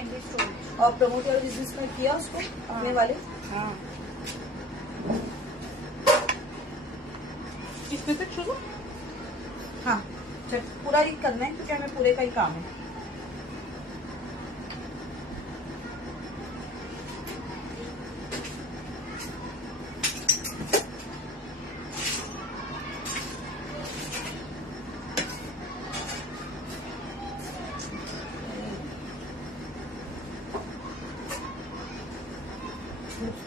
Candy store. और promote वाले business में किया उसको अपने वाले? हाँ। इसमें तक शुरू? हाँ, पूरा ही करना है क्योंकि हमें पूरे का ही काम है।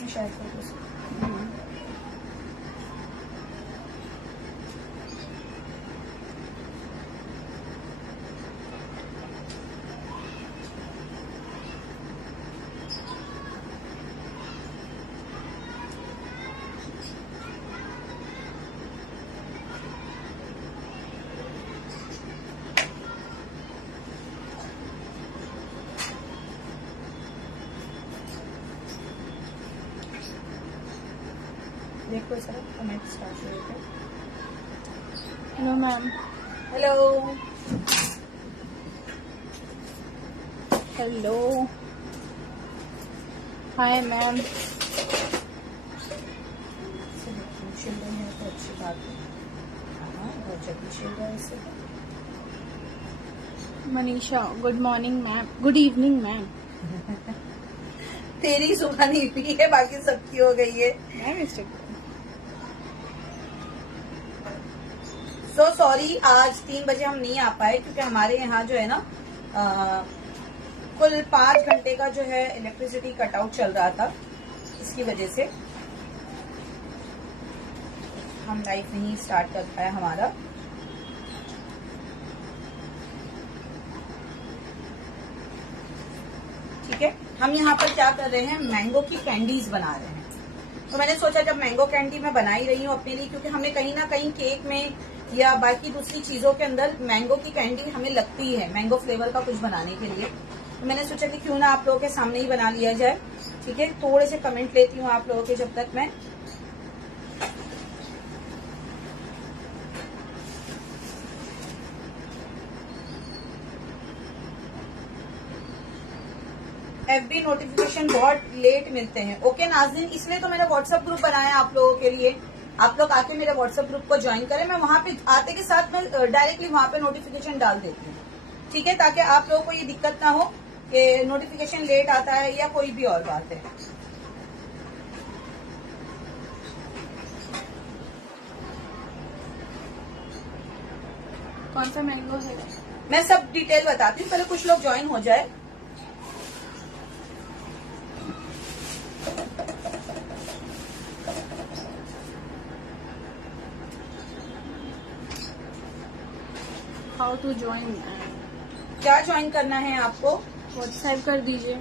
शायद देखो सर, कमेंट स्टार्ट करते हैं। Hello ma'am. Hello hello, hi ma'am. Chill रही है तो अच्छी बात है। हाँ, बहुत जल्दी चिल रहा है इससे। Manisha, good morning ma'am, good evening ma'am. तेरी सुबह नहीं हुई है, बाकी सबकी हो गई है। मैं मिस्टेक। सो सॉरी, आज 3 बजे हम नहीं आ पाए क्योंकि हमारे यहाँ जो है ना कुल 5 घंटे का जो है इलेक्ट्रिसिटी कटआउट चल रहा था। इसकी वजह से हम लाइव नहीं स्टार्ट कर पाया हमारा। ठीक है, हम यहाँ पर क्या कर रहे हैं, मैंगो की कैंडीज बना रहे हैं। तो मैंने सोचा जब मैंगो कैंडी मैं बना ही रही हूँ अपने लिए, क्योंकि हमें कहीं ना कहीं केक में या बाकी दूसरी चीजों के अंदर मैंगो की कैंडी हमें लगती है, मैंगो फ्लेवर का कुछ बनाने के लिए। तो मैंने सोचा कि क्यों ना आप लोगों के सामने ही बना लिया जाए। ठीक है, थोड़े से कमेंट लेती हूँ आप लोगों के जब तक मैं। FB नोटिफिकेशन बहुत लेट मिलते हैं। ओके नाज़रीन, इसलिए तो मैंने व्हाट्सएप ग्रुप बनाया आप लोगों के लिए। आप लोग आके मेरे व्हाट्सएप ग्रुप को ज्वाइन करें। मैं वहां पे आते के साथ मैं डायरेक्टली वहां पे नोटिफिकेशन डाल देती हूँ। ठीक है, ताकि आप लोगों को ये दिक्कत ना हो कि नोटिफिकेशन लेट आता है या कोई भी और बात है। कौन सा मैंगो है? मैं सब डिटेल बताती हूँ, पहले कुछ लोग ज्वाइन हो जाए। How to join? क्या ज्वाइन करना है आपको? व्हाट्सएप कर दीजिए।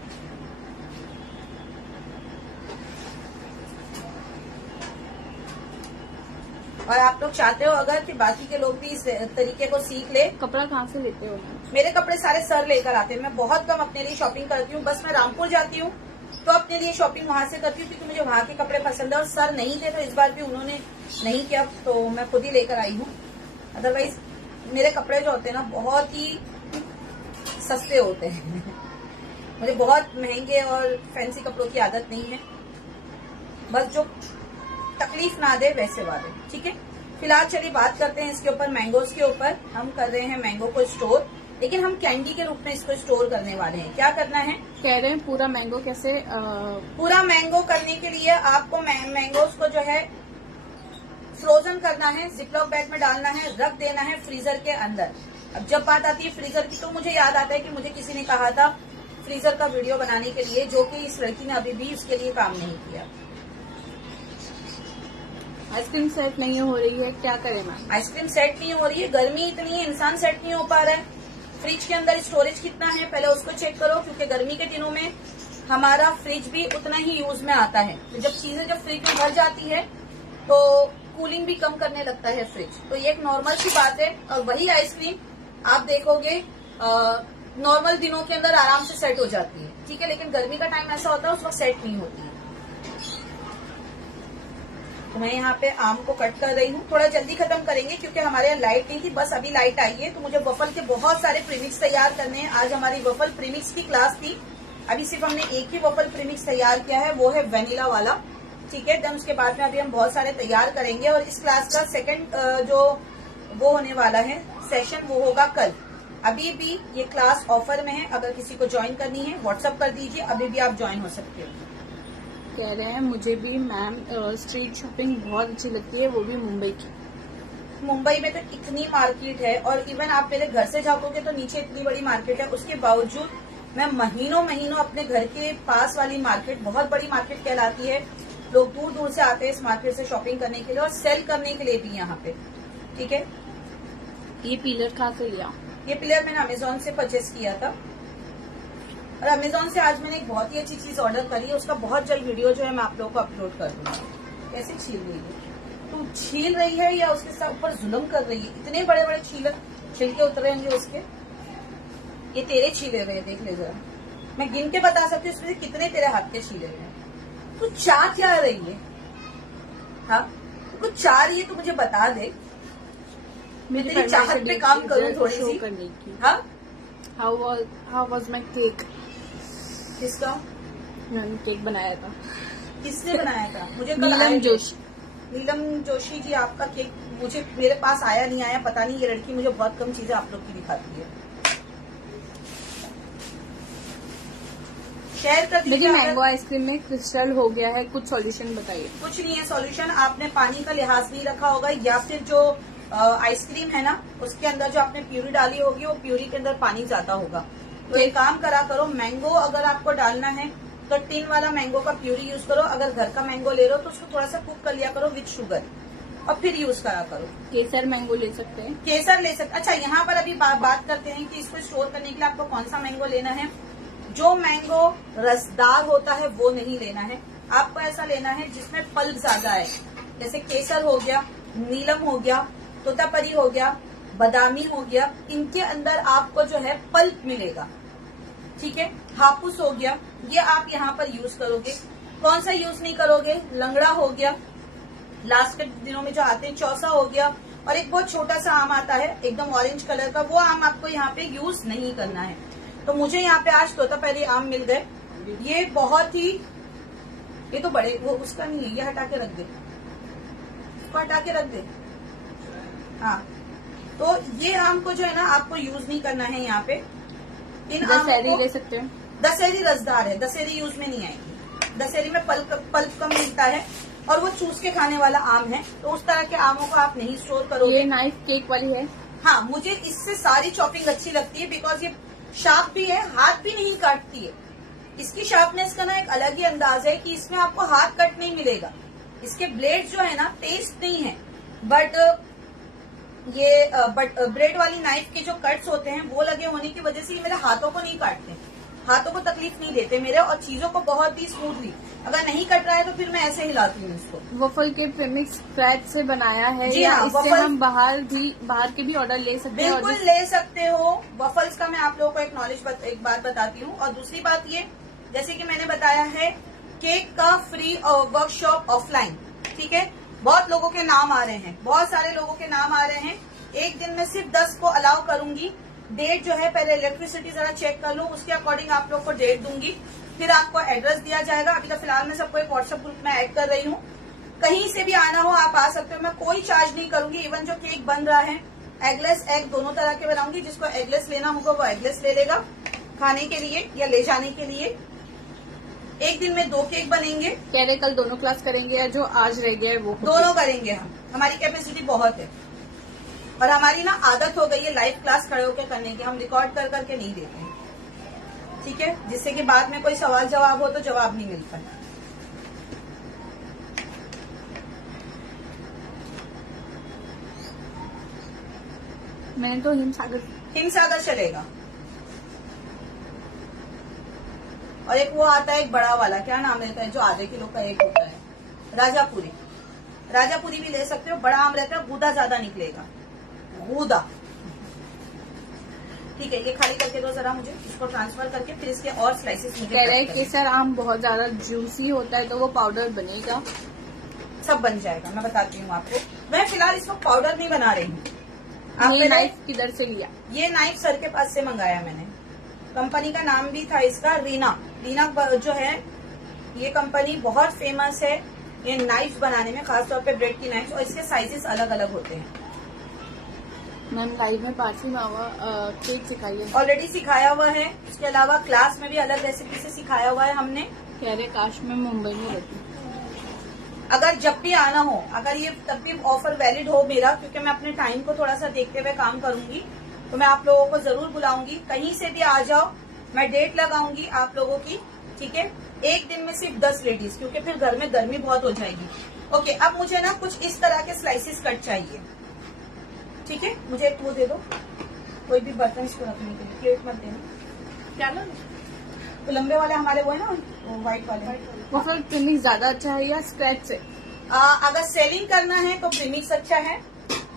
और आप लोग चाहते हो अगर कि बाकी के लोग भी इस तरीके को सीख ले। कपड़ा कहाँ से लेते हो? मेरे कपड़े सारे सर लेकर आते हैं। मैं बहुत कम अपने लिए शॉपिंग करती हूँ, बस मैं रामपुर जाती हूँ तो अपने लिए शॉपिंग वहां से करती हूँ, क्योंकि मुझे वहां के कपड़े पसंद है। और सर नहीं थे तो इस बार भी उन्होंने नहीं किया तो मैं खुद ही लेकर आई हूँ। अदरवाइज मेरे कपड़े जो होते हैं ना बहुत ही सस्ते होते हैं। मुझे बहुत महंगे और फैंसी कपड़ों की आदत नहीं है, बस जो तकलीफ ना दे वैसे वाले। ठीक है, फिलहाल चलिए बात करते हैं इसके ऊपर, मैंगोज के ऊपर। हम कर रहे हैं मैंगो को स्टोर, लेकिन हम कैंडी के रूप में इसको स्टोर करने वाले हैं। क्या करना है, कह रहे हैं पूरा मैंगो कैसे? पूरा मैंगो करने के लिए आपको मैंगोज को जो है फ्रोजन करना है, जिपलॉक बैग में डालना है, रख देना है फ्रीजर के अंदर। अब जब बात आती है फ्रीजर की तो मुझे याद आता है कि मुझे किसी ने कहा था फ्रीजर का वीडियो बनाने के लिए, जो कि इस लड़की ने अभी भी उसके लिए काम नहीं किया। आइसक्रीम सेट नहीं हो रही है, क्या करें मैम? आइसक्रीम सेट नहीं हो रही है, गर्मी इतनी है, इंसान सेट नहीं हो पा रहा है। फ्रिज के अंदर स्टोरेज कितना है पहले उसको चेक करो, क्योंकि गर्मी के दिनों में हमारा फ्रिज भी उतना ही यूज में आता है। तो जब चीजें जब फ्रिज में भर जाती है तो कूलिंग भी कम करने लगता है फ्रिज। तो ये एक नॉर्मल सी बात है। और वही आइसक्रीम आप देखोगे नॉर्मल दिनों के अंदर आराम से सेट हो जाती है। ठीक है, लेकिन गर्मी का टाइम ऐसा होता है उस वक्त सेट नहीं होती है। तो मैं यहाँ पे आम को कट कर रही हूँ। थोड़ा जल्दी खत्म करेंगे क्योंकि हमारे यहाँ लाइट नहीं थी, बस अभी लाइट आई है। तो मुझे वफल के बहुत सारे प्रीमिक्स तैयार करने हैं। आज हमारी वफल प्रीमिक्स की क्लास थी, अभी सिर्फ हमने एक ही वॉफल प्रीमिक्स तैयार किया है, वो है वेनिला वाला। ठीक है, देन उसके बाद में अभी हम बहुत सारे तैयार करेंगे और इस क्लास का सेकंड जो वो होने वाला है सेशन, वो होगा कल। अभी भी ये क्लास ऑफर में है, अगर किसी को ज्वाइन करनी है व्हाट्सअप कर दीजिए, अभी भी आप ज्वाइन हो सकते हो। कह रहे हैं मुझे भी मैम स्ट्रीट शॉपिंग बहुत अच्छी लगती है, वो भी मुंबई की। मुंबई में तो इतनी मार्केट है और इवन आप पहले घर से जाओगे तो नीचे इतनी बड़ी मार्केट है, उसके बावजूद मैं महीनों महीनों अपने घर के पास वाली मार्केट, बहुत बड़ी मार्केट कहलाती है, लोग दूर दूर से आते हैं इस मार्केट से शॉपिंग करने के लिए और सेल करने के लिए भी यहाँ पे। ठीक है, ये पिलर कहाँ से लिया? ये पिलर मैंने अमेजोन से परचेस किया था और अमेजोन से आज मैंने एक बहुत ही अच्छी चीज ऑर्डर करी है, उसका बहुत जल्द वीडियो जो है मैं आप लोगों को अपलोड कर दूंगी। कैसे छील रही है तू, छील रही है या उसके साथ ऊपर जुल्म कर रही है? इतने बड़े बड़े छिलके उतरे होंगे उसके, ये तेरे छीले हुए, देख ले जरा, मैं गिन के बता सकती हूँ उसमें से कितने तेरे हाथ के छीले हुए हैं। तू चाह क्या रही है? हाँ, तू कुछ चाह रही है तो मुझे बता दे, मैं तेरी चाहत पे काम करूँ थोड़ी सी। करने की। हाँ, हाउ वाज माय केक? किसका मैंने केक बनाया था। किसने बनाया था? मुझे कल नीलम जोशी। नीलम जोशी जी, आपका केक मुझे मेरे पास आया नहीं आया पता नहीं, ये लड़की मुझे बहुत कम चीजें आप लोग की दिखाती है। शेयर कर लेकिन दीजिए। मैंगो आइसक्रीम में क्रिस्टल हो गया है, कुछ सॉल्यूशन बताइए। कुछ नहीं है सॉल्यूशन, आपने पानी का लिहाज नहीं रखा होगा या फिर जो आइसक्रीम है ना उसके अंदर जो आपने प्यूरी डाली होगी वो प्यूरी के अंदर पानी ज्यादा होगा। तो एक काम करा करो, मैंगो अगर आपको डालना है तो टिन वाला मैंगो का प्यूरी यूज करो, अगर घर का मैंगो ले रहे हो तो उसको थोड़ा सा कुक कर लिया करो विद शुगर और फिर यूज करा करो। केसर मैंगो ले सकते हैं? केसर ले सकते। अच्छा, यहाँ पर अभी बात करते हैं कि इसको स्टोर करने के लिए आपको कौन सा मैंगो लेना है। जो मैंगो रसदार होता है वो नहीं लेना है, आपको ऐसा लेना है जिसमें पल्प ज्यादा है, जैसे केसर हो गया, नीलम हो गया, तोतापरी हो गया, बादामी हो गया, इनके अंदर आपको जो है पल्प मिलेगा। ठीक है, हापुस हो गया, ये आप यहाँ पर यूज करोगे। कौन सा यूज नहीं करोगे? लंगड़ा हो गया, लास्ट के दिनों में जो आते हैं, चौसा हो गया, और एक बहुत छोटा सा आम आता है एकदम ऑरेंज कलर का, वो आम आपको यहाँ पे यूज नहीं करना है। तो मुझे यहाँ पे आज तोतापरी आम मिल गए, ये बहुत ही, ये तो बड़े, वो उसका नहीं है, ये हटा के रख दे, इसको हटा के रख दे। हाँ, तो ये आम को जो है ना आपको यूज नहीं करना है यहाँ पे। इन दशहरी ले सकते हैं? दशहरी रसदार है, दशहरी यूज में नहीं आएगी, दशहरी में पल्प कम मिलता है और वो चूस के खाने वाला आम है, तो उस तरह के आमों को आप नहीं स्टोर करोगे। ये नाइफ केक वाली है? हाँ, मुझे इससे सारी चॉपिंग अच्छी लगती है बिकॉज ये शार्प भी है, हाथ भी नहीं काटती है। इसकी शार्पनेस का ना एक अलग ही अंदाज है कि इसमें आपको हाथ कट नहीं मिलेगा। इसके ब्लेड जो है ना टेस्ट नहीं है, बट ब्रेड वाली नाइफ के जो कट्स होते हैं वो लगे होने की वजह से ये मेरे हाथों को नहीं काटते, हाथों को तकलीफ नहीं देते मेरे, और चीजों को बहुत ही स्मूथली, अगर नहीं कट रहा है तो फिर मैं ऐसे हिलाती हूँ इसको। वफल के प्रीमिक्स स्क्रैच से बनाया है जी या हाँ, इससे वफल हम बाहर के भी ऑर्डर ले सकते हैं? बिल्कुल ले सकते हो। वफल्स का मैं आप लोगों को एक बात बताती हूँ, और दूसरी बात ये, जैसे कि मैंने बताया है केक का फ्री वर्कशॉप ऑफलाइन, ठीक है, बहुत लोगों के नाम आ रहे हैं, बहुत सारे लोगों के नाम आ रहे हैं। एक दिन में सिर्फ 10 को अलाउ करूंगी। डेट जो है पहले इलेक्ट्रिसिटी जरा चेक कर लूं, उसके अकॉर्डिंग आप लोग को डेट दूंगी, फिर आपको एड्रेस दिया जाएगा। अभी तो फिलहाल मैं सबको एक व्हाट्सएप ग्रुप में ऐड कर रही हूँ, कहीं से भी आना हो आप आ सकते हो, मैं कोई चार्ज नहीं करूंगी। इवन जो केक बन रहा है एगलेस एग दोनों तरह के बनाऊंगी, जिसको एगलेस लेना होगा वो एगलेस ले लेगा खाने के लिए या ले जाने के लिए। एक दिन में 2 केक बनेंगे। कह रहे कल दोनों क्लास करेंगे या जो आज रह गया है वो? दोनों करेंगे हम, हमारी कैपेसिटी बहुत है और हमारी ना आदत हो गई है लाइव क्लास खड़े होकर करने की, हम रिकॉर्ड कर करके नहीं देते हैं, ठीक है, जिससे कि बाद में कोई सवाल जवाब हो तो जवाब नहीं मिलता है। मैंने तो हिमसागर चलेगा। और एक वो आता है एक बड़ा वाला, क्या नाम रहता है जो आधे किलो का एक होता है, राजापुरी भी ले सकते हो, बड़ा आम रहता है, गूदा ज्यादा निकलेगा, गूदा। ठीक है, ये खाली करके दो जरा मुझे, इसको ट्रांसफर करके फिर इसके और स्लाइसेस मुझे कह रहे केसर आम बहुत ज्यादा जूसी होता है तो वो पाउडर बनेगा? सब बन जाएगा, मैं बताती हूँ आपको। मैं फिलहाल इसको पाउडर नहीं बना रही हूँ। ये नाइफ किधर से लिया? ये नाइफ सर के पास से मंगाया मैंने, कंपनी का नाम भी था इसका रीना। लीना जो है ये कंपनी बहुत फेमस है ये नाइफ बनाने में, खासतौर पे ब्रेड की नाइफ, और इसके साइजेस अलग अलग होते हैं। मैम लाइव में पार्सी मावा केक सिखाइए। ऑलरेडी सिखाया हुआ है, उसके अलावा क्लास में भी अलग रेसिपी से सिखाया हुआ है हमने। कह रहे काश मैं मुंबई में रहती। अगर जब भी आना हो, अगर ये तब भी ऑफर वैलिड हो मेरा, क्योंकि मैं अपने टाइम को थोड़ा सा देखते हुए काम करूंगी, तो मैं आप लोगों को जरूर बुलाऊंगी। कहीं से भी आ जाओ, मैं डेट लगाऊंगी आप लोगों की, ठीक है। एक दिन में सिर्फ 10 लेडीज, क्योंकि फिर घर में गर्मी बहुत हो जाएगी। ओके, अब मुझे ना कुछ इस तरह के स्लाइसेस कट चाहिए, ठीक है। मुझे एक वो दे दो, कोई भी बर्तन इसको रखने के लिए, प्लेट मत देना। क्या लो? तो लंबे वाले हमारे वो है ना, व्हाइट वाले। वो फिर प्रीमिक्स ज्यादा अच्छा है या स्क्रैच से? अगर सेलिंग करना है तो प्रीमिक्स अच्छा है,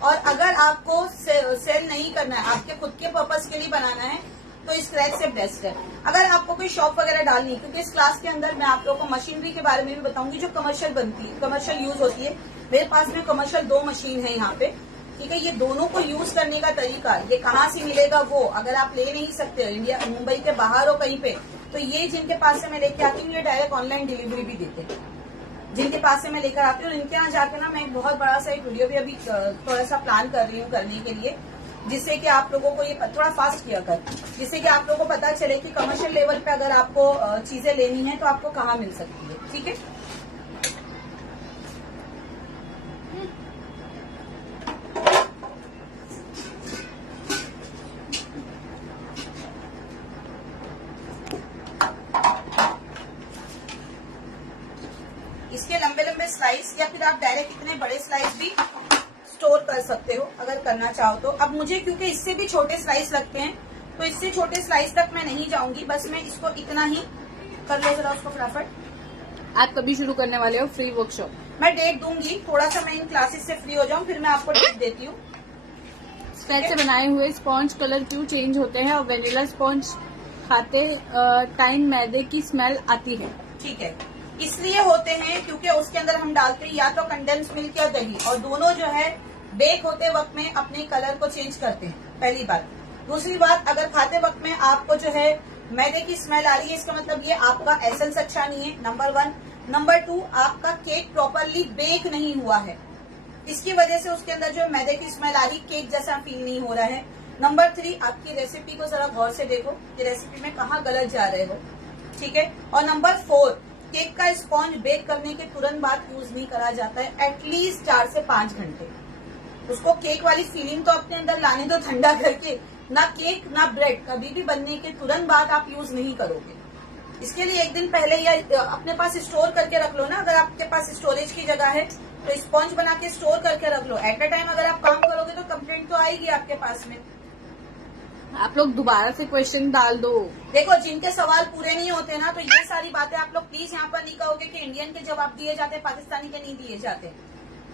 और अगर आपको सेल नहीं करना है, आपके खुद के पर्पस के लिए बनाना है, तो स्क्रैच से बेस्ट है। अगर आपको कोई शॉप वगैरह डालनी है, क्योंकि इस क्लास के अंदर मैं आप लोगों को मशीनरी के बारे में भी बताऊंगी जो कमर्शियल बनती है, कमर्शियल यूज होती है। मेरे पास में कमर्शियल 2 मशीन है यहाँ पे, ठीक है। ये दोनों को यूज करने का तरीका, ये कहाँ से मिलेगा वो, अगर आप ले नहीं सकते हो इंडिया मुंबई के बाहर हो कहीं पे, तो ये जिनके पास से मैं लेके आती हूँ ये डायरेक्ट ऑनलाइन डिलीवरी भी देते हैं। जिनके पास से मैं लेकर आती हूँ, इनके यहाँ जाके ना मैं एक बहुत बड़ा सा एक वीडियो भी अभी थोड़ा सा प्लान कर रही हूँ करने के लिए, जिससे कि आप लोगों को ये थोड़ा फास्ट किया कर, जिससे कि आप लोगों को पता चले कि कमर्शियल लेवल पे अगर आपको चीजें लेनी है तो आपको कहाँ मिल सकती है, ठीक है। इसके लंबे लंबे स्लाइस, या फिर आप डायरेक्ट इतने बड़े स्लाइस भी स्टोर कर सकते हो अगर करना चाहो तो। अब मुझे क्योंकि इससे भी छोटे स्लाइस लगते हैं, तो इससे छोटे स्लाइस तक मैं नहीं जाऊंगी, बस मैं इसको इतना ही कर लो जरा उसको फटाफट। आप कभी शुरू करने वाले हो फ्री वर्कशॉप? मैं डेट दूंगी, थोड़ा सा मैं इन क्लासेस से फ्री हो जाऊं, फिर मैं आपको डेट देती हूँ। स्क्रैच से बनाए हुए स्पॉन्ज कलर क्यों चेंज होते हैं, और वेनिला स्पॉन्ज खाते टाइम मैदे की स्मेल आती है? ठीक है, इसलिए होते हैं क्योंकि उसके अंदर हम डालते हैं या तो कंडेंस मिल्क या दही, और दोनों जो है बेक होते वक्त में अपने कलर को चेंज करते हैं, पहली बात। दूसरी बात, अगर खाते वक्त में आपको जो है मैदे की स्मेल आ रही है, इसका मतलब ये आपका एसेंस अच्छा नहीं है, नंबर 1। नंबर 2, आपका केक प्रॉपरली बेक नहीं हुआ है, इसकी वजह से उसके अंदर जो मैदे की स्मेल आ रही, केक जैसा फील नहीं हो रहा है। नंबर 3, आपकी रेसिपी को जरा गौर से देखो कि रेसिपी में कहाँ गलत जा रहे हो, ठीक है। और नंबर 4, केक का स्पॉन्ज बेक करने के तुरंत बाद यूज नहीं करा जाता है, एटलीस्ट 4 से 5 घंटे। उसको केक वाली फीलिंग तो अपने अंदर लाने दो ठंडा करके, ना केक ना ब्रेड कभी भी बनने के तुरंत बाद आप यूज नहीं करोगे। इसके लिए एक दिन पहले या अपने पास स्टोर करके रख लो ना, अगर आपके पास स्टोरेज की जगह है तो स्पॉन्ज बना के स्टोर करके रख लो। एट अ टाइम अगर आप काम करोगे तो कंप्लेंट तो आएगी आपके पास में। आप लोग दोबारा से क्वेश्चन डाल दो। देखो, जिनके सवाल पूरे नहीं होते ना, तो ये सारी बातें आप लोग प्लीज यहाँ पर नहीं कहोगे कि इंडियन के जवाब दिए जाते, पाकिस्तानी के नहीं दिए जाते,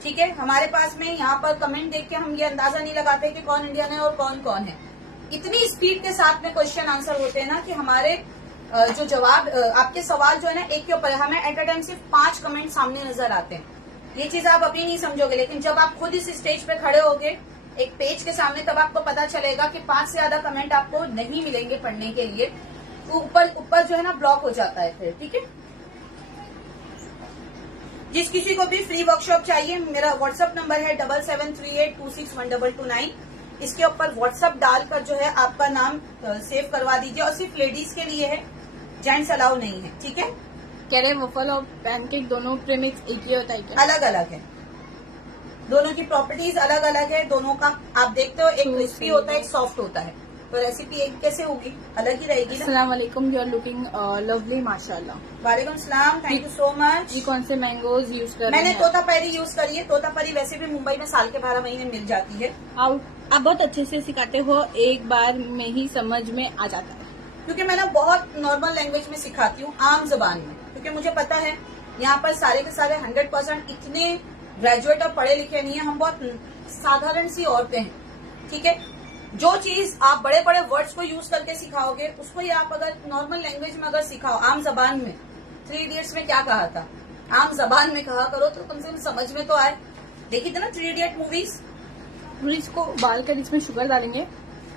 ठीक है। हमारे पास में यहाँ पर कमेंट देख के हम ये अंदाजा नहीं लगाते कि कौन इंडियन है और कौन कौन है। इतनी स्पीड के साथ में क्वेश्चन आंसर होते हैं ना कि हमारे जो जवाब, आपके सवाल जो है ना एक के ऊपर, हमें एट अ टाइम सिर्फ 5 कमेंट सामने नजर आते हैं। ये चीज आप अभी नहीं समझोगे, लेकिन जब आप खुद इस स्टेज पे खड़े होगे एक पेज के सामने, तब आपको पता चलेगा कि 5 से ज्यादा कमेंट आपको नहीं मिलेंगे पढ़ने के लिए, तो ऊपर जो है ना ब्लॉक हो जाता है फिर, ठीक है। जिस किसी को भी फ्री वर्कशॉप चाहिए, मेरा व्हाट्सएप नंबर है 7738261229। इसके ऊपर व्हाट्सएप डालकर जो है आपका नाम सेव करवा दीजिए, और सिर्फ लेडीज के लिए है, जेंट्स अलाउ नहीं है, ठीक है। कह रहे वफल और पैनकेक दोनों प्रीमिक्स एक ही होता है क्या? अलग अलग है, दोनों की प्रॉपर्टीज अलग अलग है। दोनों का आप देखते हो, एक क्रिस्पी होता है, एक सॉफ्ट होता है, तो रेसिपी एक कैसे होगी, अलग ही रहेगी ना। अस्सलाम वालेकुम, यू आर लुकिंग लवली माशाल्लाह। वालेकुम सलाम, थैंक यू सो मच। ये कौन से मैंगोज यूज कर रहे हैं? मैंने तोतापरी यूज करी है। तोतापरी वैसे भी मुंबई में साल के 12 महीने मिल जाती है। आप बहुत अच्छे से सिखाते हो, एक बार में ही समझ में आ जाता है। क्योंकि मैं ना बहुत नॉर्मल लैंग्वेज में सिखाती हूँ, आम जबान में, क्योंकि मुझे पता है यहाँ पर सारे के सारे 100% इतने ग्रेजुएट और पढ़े लिखे नहीं है, हम बहुत साधारण सी औरतें हैं, ठीक है। जो चीज आप बड़े बड़े वर्ड्स को यूज करके सिखाओगे, उसको ही आप अगर नॉर्मल लैंग्वेज में अगर सिखाओ, आम जबान में, 3 इडियट्स में क्या कहा था, आम जबान में कहा करो तो कम से कम समझ में तो आए। देखी थी ना 3 इडियट मूवीज? इसको उबाल कर इसमें शुगर डालेंगे,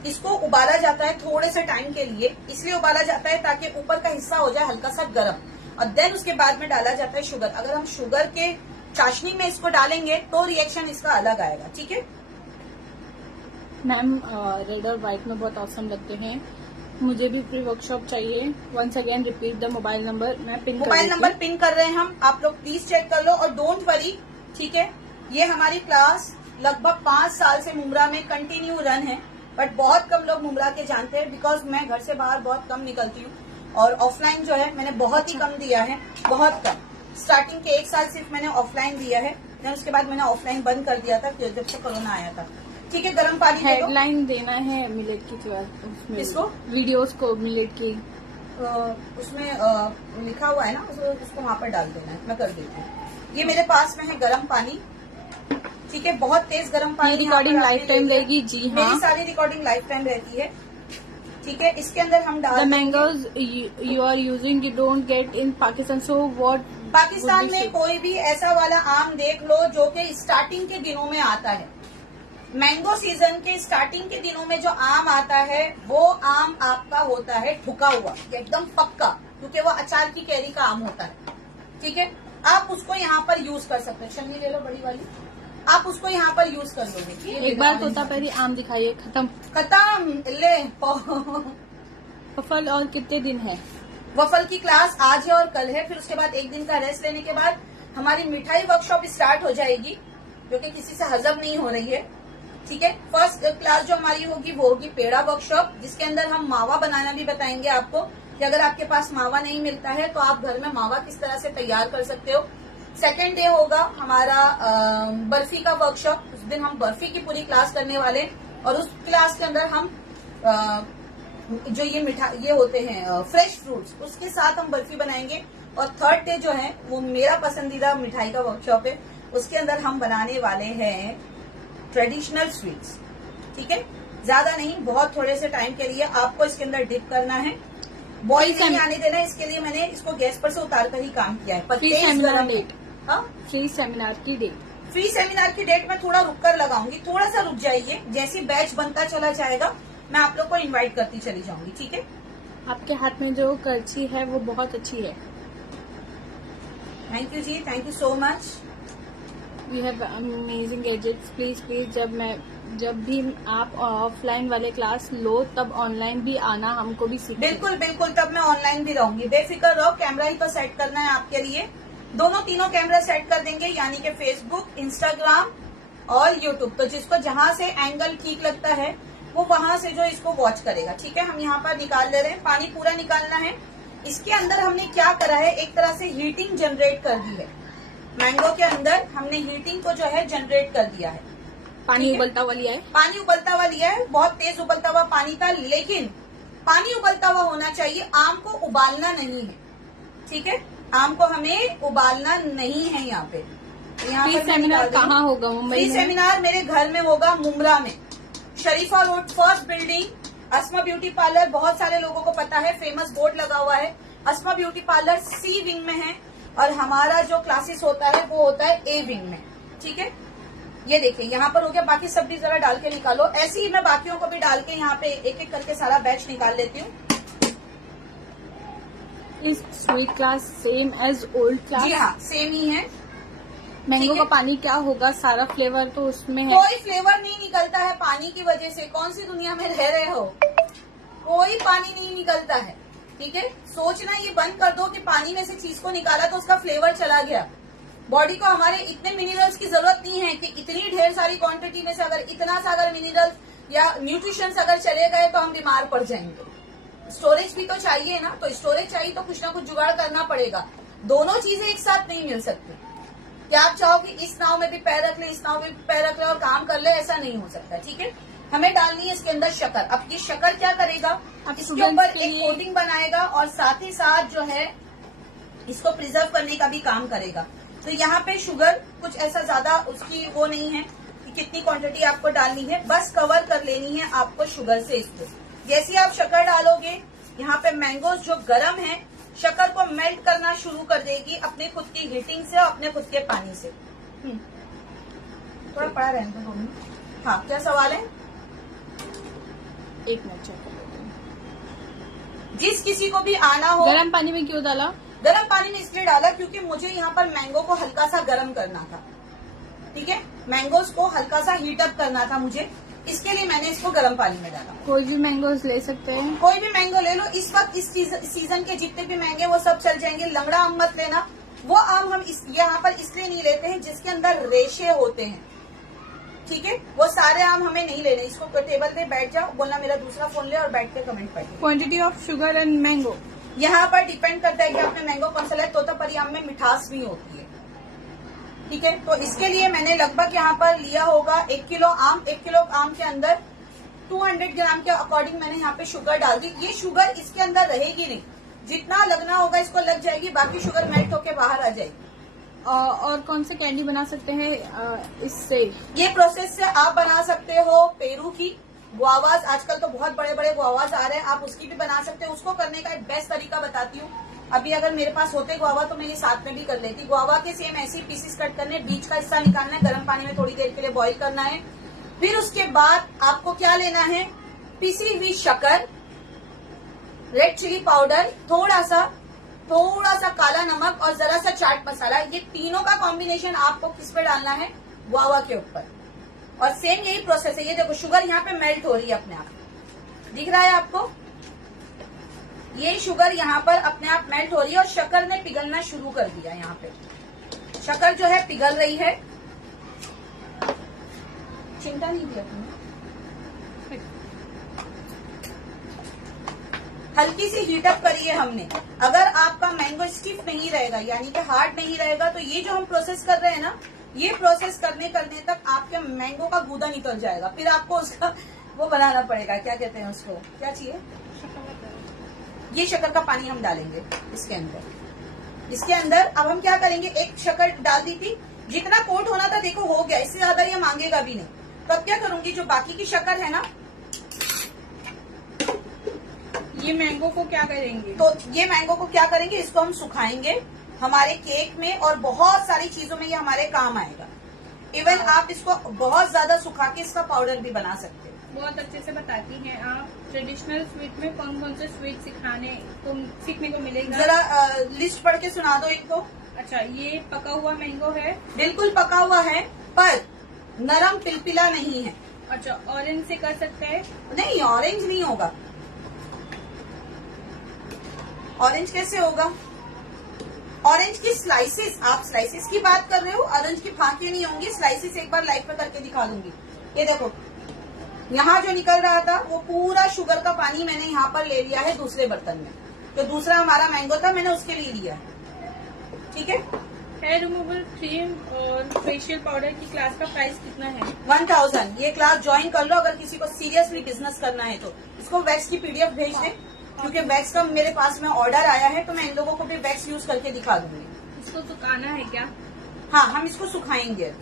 इसको उबाला जाता है थोड़े से टाइम के लिए, इसलिए उबाला जाता है ताकि ऊपर का हिस्सा हो जाए हल्का सा गर्म, और देन उसके बाद में डाला जाता है शुगर। अगर हम शुगर के चाशनी में इसको डालेंगे तो रिएक्शन इसका अलग आएगा, ठीक है। मैम रेड और व्हाइट में बहुत औसम लगते हैं, मुझे भी फ्री वर्कशॉप चाहिए। Once again repeat the mobile number. मैं पिन मोबाइल नंबर पिन कर रहे हैं हम, आप लोग प्लीज चेक कर लो, और डोंट वरी, ठीक है। ये हमारी क्लास लगभग 5 साल से मुमरा में कंटिन्यू रन है, बट बहुत कम लोग मुमरा के जानते हैं, बिकॉज मैं घर से बाहर बहुत कम निकलती हूँ, और ऑफलाइन जो है मैंने बहुत ही कम दिया है, बहुत कम। स्टार्टिंग के 1 साल सिर्फ मैंने ऑफलाइन दिया है, देन उसके बाद मैंने ऑफलाइन बंद कर दिया था जब से कोरोना आया था, ठीक है। गर्म पानी दे दो। हेडलाइन देना है मिलेट की, उसमें इसको वीडियोस को मिलेट की उसमें लिखा हुआ है ना, उसको वहां पर डाल देना है, मैं कर देती हूँ। ये मेरे पास में है गर्म पानी, ठीक है, बहुत तेज गर्म पानी। रिकॉर्डिंग लाइफ टाइम रहेगी, जी हाँ, मेरी सारी रिकॉर्डिंग लाइफ टाइम रहती है, ठीक है। इसके अंदर हम डाल the mangoes you are using you don't get in Pakistan, so what Pakistan में कोई भी ऐसा वाला आम देख लो जो कि स्टार्टिंग के दिनों में आता है, मैंगो सीजन के स्टार्टिंग के दिनों में जो आम आता है वो आम आपका होता है ठुका हुआ, एकदम पक्का, क्योंकि वो अचार की कैरी का आम होता है, ठीक है। आप उसको यहाँ पर यूज कर सकते हैं, छन्नी ले लो बड़ी वाली, आप उसको यहाँ पर यूज कर लोगे। एक बार तोता पहले आम दिखाइए, खत्म ले। फल और कितने दिन है? वफल की क्लास आज है और कल है, फिर उसके बाद 1 दिन का रेस्ट लेने के बाद हमारी मिठाई वर्कशॉप स्टार्ट हो जाएगी, जो कि किसी से हजम नहीं हो रही है, ठीक है। फर्स्ट क्लास जो हमारी होगी वो होगी पेड़ा वर्कशॉप, जिसके अंदर हम मावा बनाना भी बताएंगे आपको, कि अगर आपके पास मावा नहीं मिलता है तो आप घर में मावा किस तरह से तैयार कर सकते हो। सेकेंड डे होगा हमारा बर्फी का वर्कशॉप, उस दिन हम बर्फी की पूरी क्लास करने वाले, और उस क्लास के अंदर हम जो ये होते हैं फ्रेश फ्रूट्स, उसके साथ हम बर्फी बनाएंगे। और थर्ड डे जो है वो मेरा पसंदीदा मिठाई का वर्कशॉप है, उसके अंदर हम बनाने वाले हैं ट्रेडिशनल स्वीट्स, ठीक है। ज्यादा नहीं, बहुत थोड़े से टाइम के लिए आपको इसके अंदर डिप करना है, बॉईल नहीं आने देना है, इसके लिए मैंने इसको गैस पर से उतार कर ही काम किया है। Free seminar date, free seminar की डेट, फ्री सेमिनार की डेट में थोड़ा रुक कर लगाऊंगी, थोड़ा सा रुक जाइए, जैसे बैच बनता चला जाएगा मैं आप लोग को इनवाइट करती चली जाऊंगी, ठीक है। आपके हाथ में जो करची है वो बहुत अच्छी है। Thank you ji, thank you so much. You have amazing gadgets. Please जब भी आप ऑफलाइन वाले क्लास लो तब ऑनलाइन भी आना, हमको भी सीखना। बिल्कुल बिल्कुल, तब मैं ऑनलाइन भी रहूंगी, बेफिक्र रहो। कैमरा ही तो सेट करना है आपके लिए, दोनों तीनों कैमरा सेट कर देंगे, यानी कि फेसबुक, इंस्टाग्राम और यूट्यूब। तो जिसको जहां से एंगल ठीक लगता है वो वहां से जो इसको वॉच करेगा, ठीक है। हम यहाँ पर निकाल दे रहे हैं, पानी पूरा निकालना है। इसके अंदर हमने क्या करा है, एक तरह से हीटिंग जनरेट कर दी है, मैंगो के अंदर हमने हीटिंग को जो है जनरेट कर दिया है। पानी उबलता हुआ लिया है, पानी उबलता हुआ लिया है, बहुत तेज उबलता हुआ पानी था, लेकिन पानी उबलता हुआ होना चाहिए, आम को उबालना नहीं है, ठीक है। आम को हमें उबालना नहीं है। यहाँ पे यहाँ पर सेमिनार कहाँ होगा? मुंबई में सेमिनार मेरे घर में होगा, मुमरा में, शरीफा रोड, फर्स्ट बिल्डिंग, अस्मा ब्यूटी पार्लर। बहुत सारे लोगों को पता है, फेमस बोर्ड लगा हुआ है, अस्मा ब्यूटी पार्लर सी विंग में है, और हमारा जो क्लासेस होता है वो होता है ए विंग में, ठीक है। ये देखिए यहाँ पर हो गया, बाकी सब भी जरा डाल के निकालो। ऐसे ही मैं बाकियों को भी डाल के यहाँ पे एक एक करके सारा बैच निकाल लेती हूँ। इस sweet class same age old class? जी हाँ, सेम ही है। मैंगो का पानी क्या होगा? सारा फ्लेवर तो उसमें है। कोई फ्लेवर नहीं निकलता है पानी की वजह से, कौन सी दुनिया में रह रहे हो, कोई पानी नहीं निकलता है, ठीक है। सोचना ये बंद कर दो कि पानी में से चीज को निकाला तो उसका फ्लेवर चला गया। बॉडी को हमारे इतने मिनरल्स की जरूरत नहीं है कि इतनी ढेर सारी क्वांटिटी में से अगर इतना सा अगर मिनरल्स या न्यूट्रिशंस अगर चले गए तो हम बीमार पड़ जाएंगे। स्टोरेज भी तो चाहिए ना, तो स्टोरेज चाहिए तो कुछ ना कुछ जुगाड़ करना पड़ेगा। दोनों चीजें एक साथ नहीं मिल सकती। क्या आप चाहो कि इस नाव में भी पैर रख ले, इस नाव में भी पैर रख ले और काम कर ले? ऐसा नहीं हो सकता, ठीक है। हमें डालनी है इसके अंदर शक्कर। अब ये शक्कर क्या करेगा, इसके ऊपर एक कोटिंग बनाएगा और साथ ही साथ जो है इसको प्रिजर्व करने का भी काम करेगा। तो यहाँ पे शुगर कुछ ऐसा ज्यादा उसकी वो नहीं है कि कितनी क्वांटिटी आपको डालनी है, बस कवर कर लेनी है आपको शुगर से इसको। जैसे आप शक्कर डालोगे, यहाँ पे मैंगोज जो गर्म है शक्कर को मेल्ट करना शुरू कर देगी अपने खुद की हीटिंग से और अपने खुद के पानी से। थोड़ा पड़ा रहने दो। हाँ, क्या सवाल है? एक मिनट चेक कर लेते हैं। जिस किसी को भी आना हो, गर्म पानी में क्यों डाला? गर्म पानी में इसलिए डाला क्योंकि मुझे यहाँ पर मैंगो को हल्का सा गर्म करना था। ठीक है, मैंगोज को हल्का सा हीट अप करना था मुझे, इसके लिए मैंने इसको गर्म पानी में डाला। कोई भी मैंगोज ले सकते हैं? कोई भी मैंगो ले लो। इस वक्त इस सीजन के जितने भी महंगे वो सब चल जाएंगे। लंगड़ा आम मत लेना, वो आम हम यहाँ पर इसलिए नहीं लेते हैं जिसके अंदर रेशे होते हैं। ठीक है, वो सारे आम हमें नहीं लेने। इसको टेबल पे बैठ जाओ, बोलना मेरा दूसरा फोन ले और बैठ के कमेंट पढ़िए। Quantity of sugar and mango यहाँ पर डिपेंड करता है कि आपने मैंगो कौन सा लाया। तोतापरी आम में मिठास भी होती है। ठीक है, तो इसके लिए मैंने लगभग यहाँ पर लिया होगा 1 किलो आम। 1 किलो आम के अंदर 200 ग्राम के अकॉर्डिंग मैंने यहाँ पे शुगर डाल दी। ये शुगर इसके अंदर रहेगी नहीं, जितना लगना होगा इसको लग जाएगी, बाकी शुगर मेल्ट होके बाहर आ जाएगी। और कौन से कैंडी बना सकते हैं इससे? ये प्रोसेस से आप बना सकते हो पेरू की, गुआवाज, आजकल तो बहुत बड़े बड़े गुआवाज आ रहे हैं, आप उसकी भी बना सकते हो। उसको करने का एक बेस्ट तरीका बताती हूँ। अभी अगर मेरे पास होते गुआवा तो मैं ये साथ में भी कर लेती। गुआवा के सेम ऐसे पीसेस कट करने, बीच का हिस्सा निकालना है, गर्म पानी में थोड़ी देर के लिए बॉईल करना है। फिर उसके बाद आपको क्या लेना है, पिसी हुई शक्कर, रेड चिली पाउडर, थोड़ा सा काला नमक और जरा सा चाट मसाला। ये तीनों का कॉम्बिनेशन आपको किस पे डालना है, गुआवा के ऊपर। और सेम यही प्रोसेस है। ये देखो शुगर यहाँ पे मेल्ट हो रही है अपने आप, दिख रहा है आपको? ये शुगर यहाँ पर अपने आप मेल्ट हो रही है और शक्कर ने पिघलना शुरू कर दिया। यहाँ पे शक्कर जो है पिघल रही है। चिंता नहीं किया तुमने। हल्की सी हीटअप करी है हमने। अगर आपका मैंगो स्टिफ नहीं रहेगा, यानी कि हार्ड नहीं रहेगा, तो ये जो हम प्रोसेस कर रहे हैं ना, ये प्रोसेस करने तक आपके मैंगो का गूदा निकल जाएगा। फिर आपको उसका वो बनाना पड़ेगा, क्या कहते हैं उसको, क्या चाहिए, ये शक्कर का पानी हम डालेंगे इसके अंदर। अब हम क्या करेंगे, एक शक्कर डाल दी थी, जितना कोट होना था देखो हो गया, इससे ज्यादा ये मांगेगा भी नहीं। तो अब क्या करूंगी, जो बाकी की शक्कर है ना, ये मैंगो को क्या करेंगे, तो ये मैंगो को क्या करेंगे, इसको हम सुखाएंगे हमारे केक में और बहुत सारी चीजों में ये हमारे काम आएगा। इवन आप इसको बहुत ज्यादा सुखा के इसका पाउडर भी बना सकते हैं। बहुत अच्छे से बताती हैं आप। ट्रेडिशनल स्वीट में कौन कौन से स्वीट सीखने को मिलेगा? जरा लिस्ट पढ़ के सुना दो इनको। अच्छा, ये पका हुआ मैंगो है? बिल्कुल पका हुआ है, पर नरम पिलपिला नहीं है। अच्छा, ऑरेंज से कर सकते हैं? नहीं, ऑरेंज नहीं होगा। ऑरेंज कैसे होगा? ऑरेंज की स्लाइसेस, आप स्लाइसेस की बात कर रहे हो, ऑरेंज की फांके नहीं होंगी। स्लाइसेस एक बार लाइव पे करके दिखा दूंगी। ये देखो, यहाँ जो निकल रहा था वो पूरा शुगर का पानी मैंने यहाँ पर ले लिया है दूसरे बर्तन में। जो दूसरा हमारा मैंगो था मैंने उसके लिए लिया है। ठीक है, हेयर रिमूवल क्रीम और फेशियल पाउडर की क्लास का प्राइस कितना है? 1000। ये क्लास ज्वाइन कर लो अगर किसी को सीरियसली बिजनेस करना है तो। इसको वैक्स की पीडीएफ भेज दें, क्योंकि वैक्स का मेरे पास में ऑर्डर आया है, तो मैं इन लोगों को भी वैक्स यूज करके दिखा दूंगी। इसको सुखाना है क्या? हाँ, हम इसको सुखाएंगे।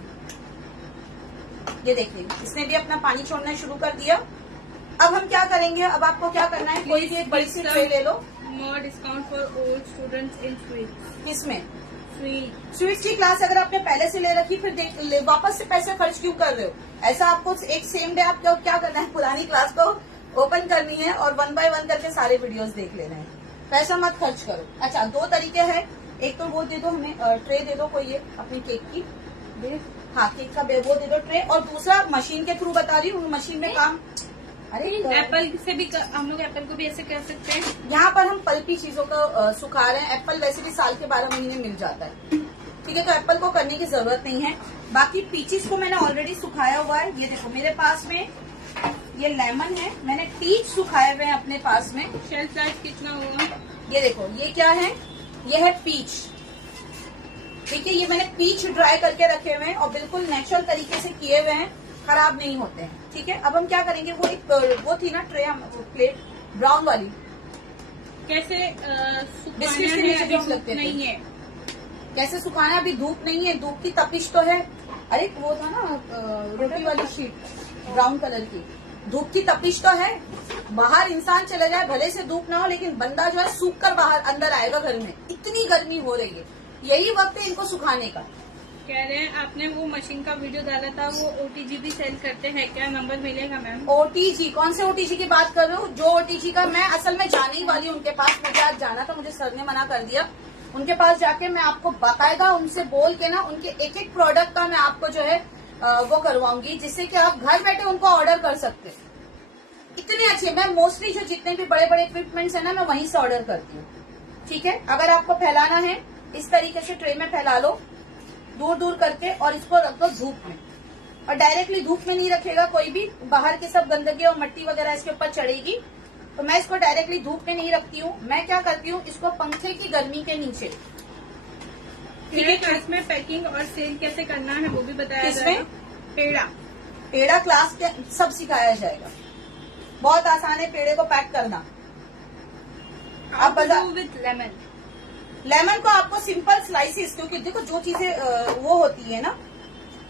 ये देखिए, इसने भी अपना पानी छोड़ना शुरू कर दिया। अब हम क्या करेंगे, अब आपको क्या करना है, कोई भी एक बड़ी सी ट्रे ले लो। More discount for old students in sweets. किसमें? स्वीट की क्लास अगर आपने पहले से ले रखी, फिर वापस से पैसे खर्च क्यों कर रहे हो? ऐसा आपको एक सेम डे आपको क्या करना है, पुरानी क्लास को ओपन करनी है और 1 बाय 1 करके सारे वीडियोस देख लेना है। पैसा मत खर्च करो। अच्छा, 2 तरीके हैं। एक तो वो दे दो हमें, ट्रे दे दो कोई, ये अपनी केक की, हाँ केक का वो दे दो ट्रे। और दूसरा मशीन के थ्रू बता रही हूँ, मशीन में काम। अरे एप्पल से भी हम लोग एप्पल को भी ऐसे कर सकते हैं। यहाँ पर हम पल्पी चीजों को सुखा रहे हैं। एप्पल वैसे भी साल के 12 महीने मिल जाता है। ठीक है, तो एप्पल को करने की जरूरत नहीं है। बाकी पीचीज को मैंने ऑलरेडी सुखाया हुआ है। ये देखो मेरे पास में ये लेमन है, मैंने पीच सुखाए हुए हैं अपने पास में। शेल्फ लाइफ कितना होगा? ये देखो, ये क्या है, ये है पीच। ठीक है, ये मैंने पीच ड्राई करके रखे हुए हैं और बिल्कुल नेचुरल तरीके से किए हुए हैं, खराब नहीं होते हैं। ठीक है, अब हम क्या करेंगे, वो एक वो थी ना ट्रे, प्लेट ब्राउन वाली, कैसे बिस्किट के नीचे जो लगते नहीं है, कैसे सुखाना? अभी धूप नहीं है, धूप की तपिश तो है। अरे वो था ना रोटी वाली शीट ब्राउन कलर की, धूप की तपिश तो है। बाहर इंसान चले जाए, भले से धूप ना हो, लेकिन बंदा जो है सूख कर बाहर अंदर आएगा घर में, इतनी गर्मी हो रही है। यही वक्त है इनको सुखाने का। कह रहे हैं आपने वो मशीन का वीडियो डाला था, वो OTG भी सेल करते हैं क्या? नंबर मिलेगा मैम? OTG कौन से OTG की बात कर रहे हो? जो OTG का मैं असल में जाने ही वाली हूँ उनके पास, मुझे आज जाना था, मुझे सर ने मना कर दिया। उनके पास जाके मैं आपको बाकायदा उनसे बोल के ना उनके एक एक प्रोडक्ट का मैं आपको जो है वो करवाऊंगी, जिससे कि आप घर बैठे उनको ऑर्डर कर सकते हैं। इतने अच्छे, मैं मोस्टली जो जितने भी बड़े बड़े इक्विपमेंट्स है ना, मैं वहीं से ऑर्डर करती हूँ। ठीक है, अगर आपको फैलाना है इस तरीके से ट्रे में फैला लो, दूर दूर करके, और इसको रख दो धूप में। और डायरेक्टली धूप में नहीं रखेगा कोई भी, बाहर की सब गंदगी और मिट्टी वगैरह इसके ऊपर चढ़ेगी, तो मैं इसको डायरेक्टली धूप में नहीं रखती हूँ। मैं क्या करती हूँ, इसको पंखे की गर्मी के नीचे। ठीक है, क्लास में पैकिंग और सेल कैसे करना है वो भी बताया इसमें पेड़ा क्लास के सब सिखाया जाएगा। बहुत आसान है पेड़े को पैक करना। आप बाजार विद लेमन को आपको सिंपल स्लाइसिस, क्योंकि देखो जो चीजें वो होती है ना,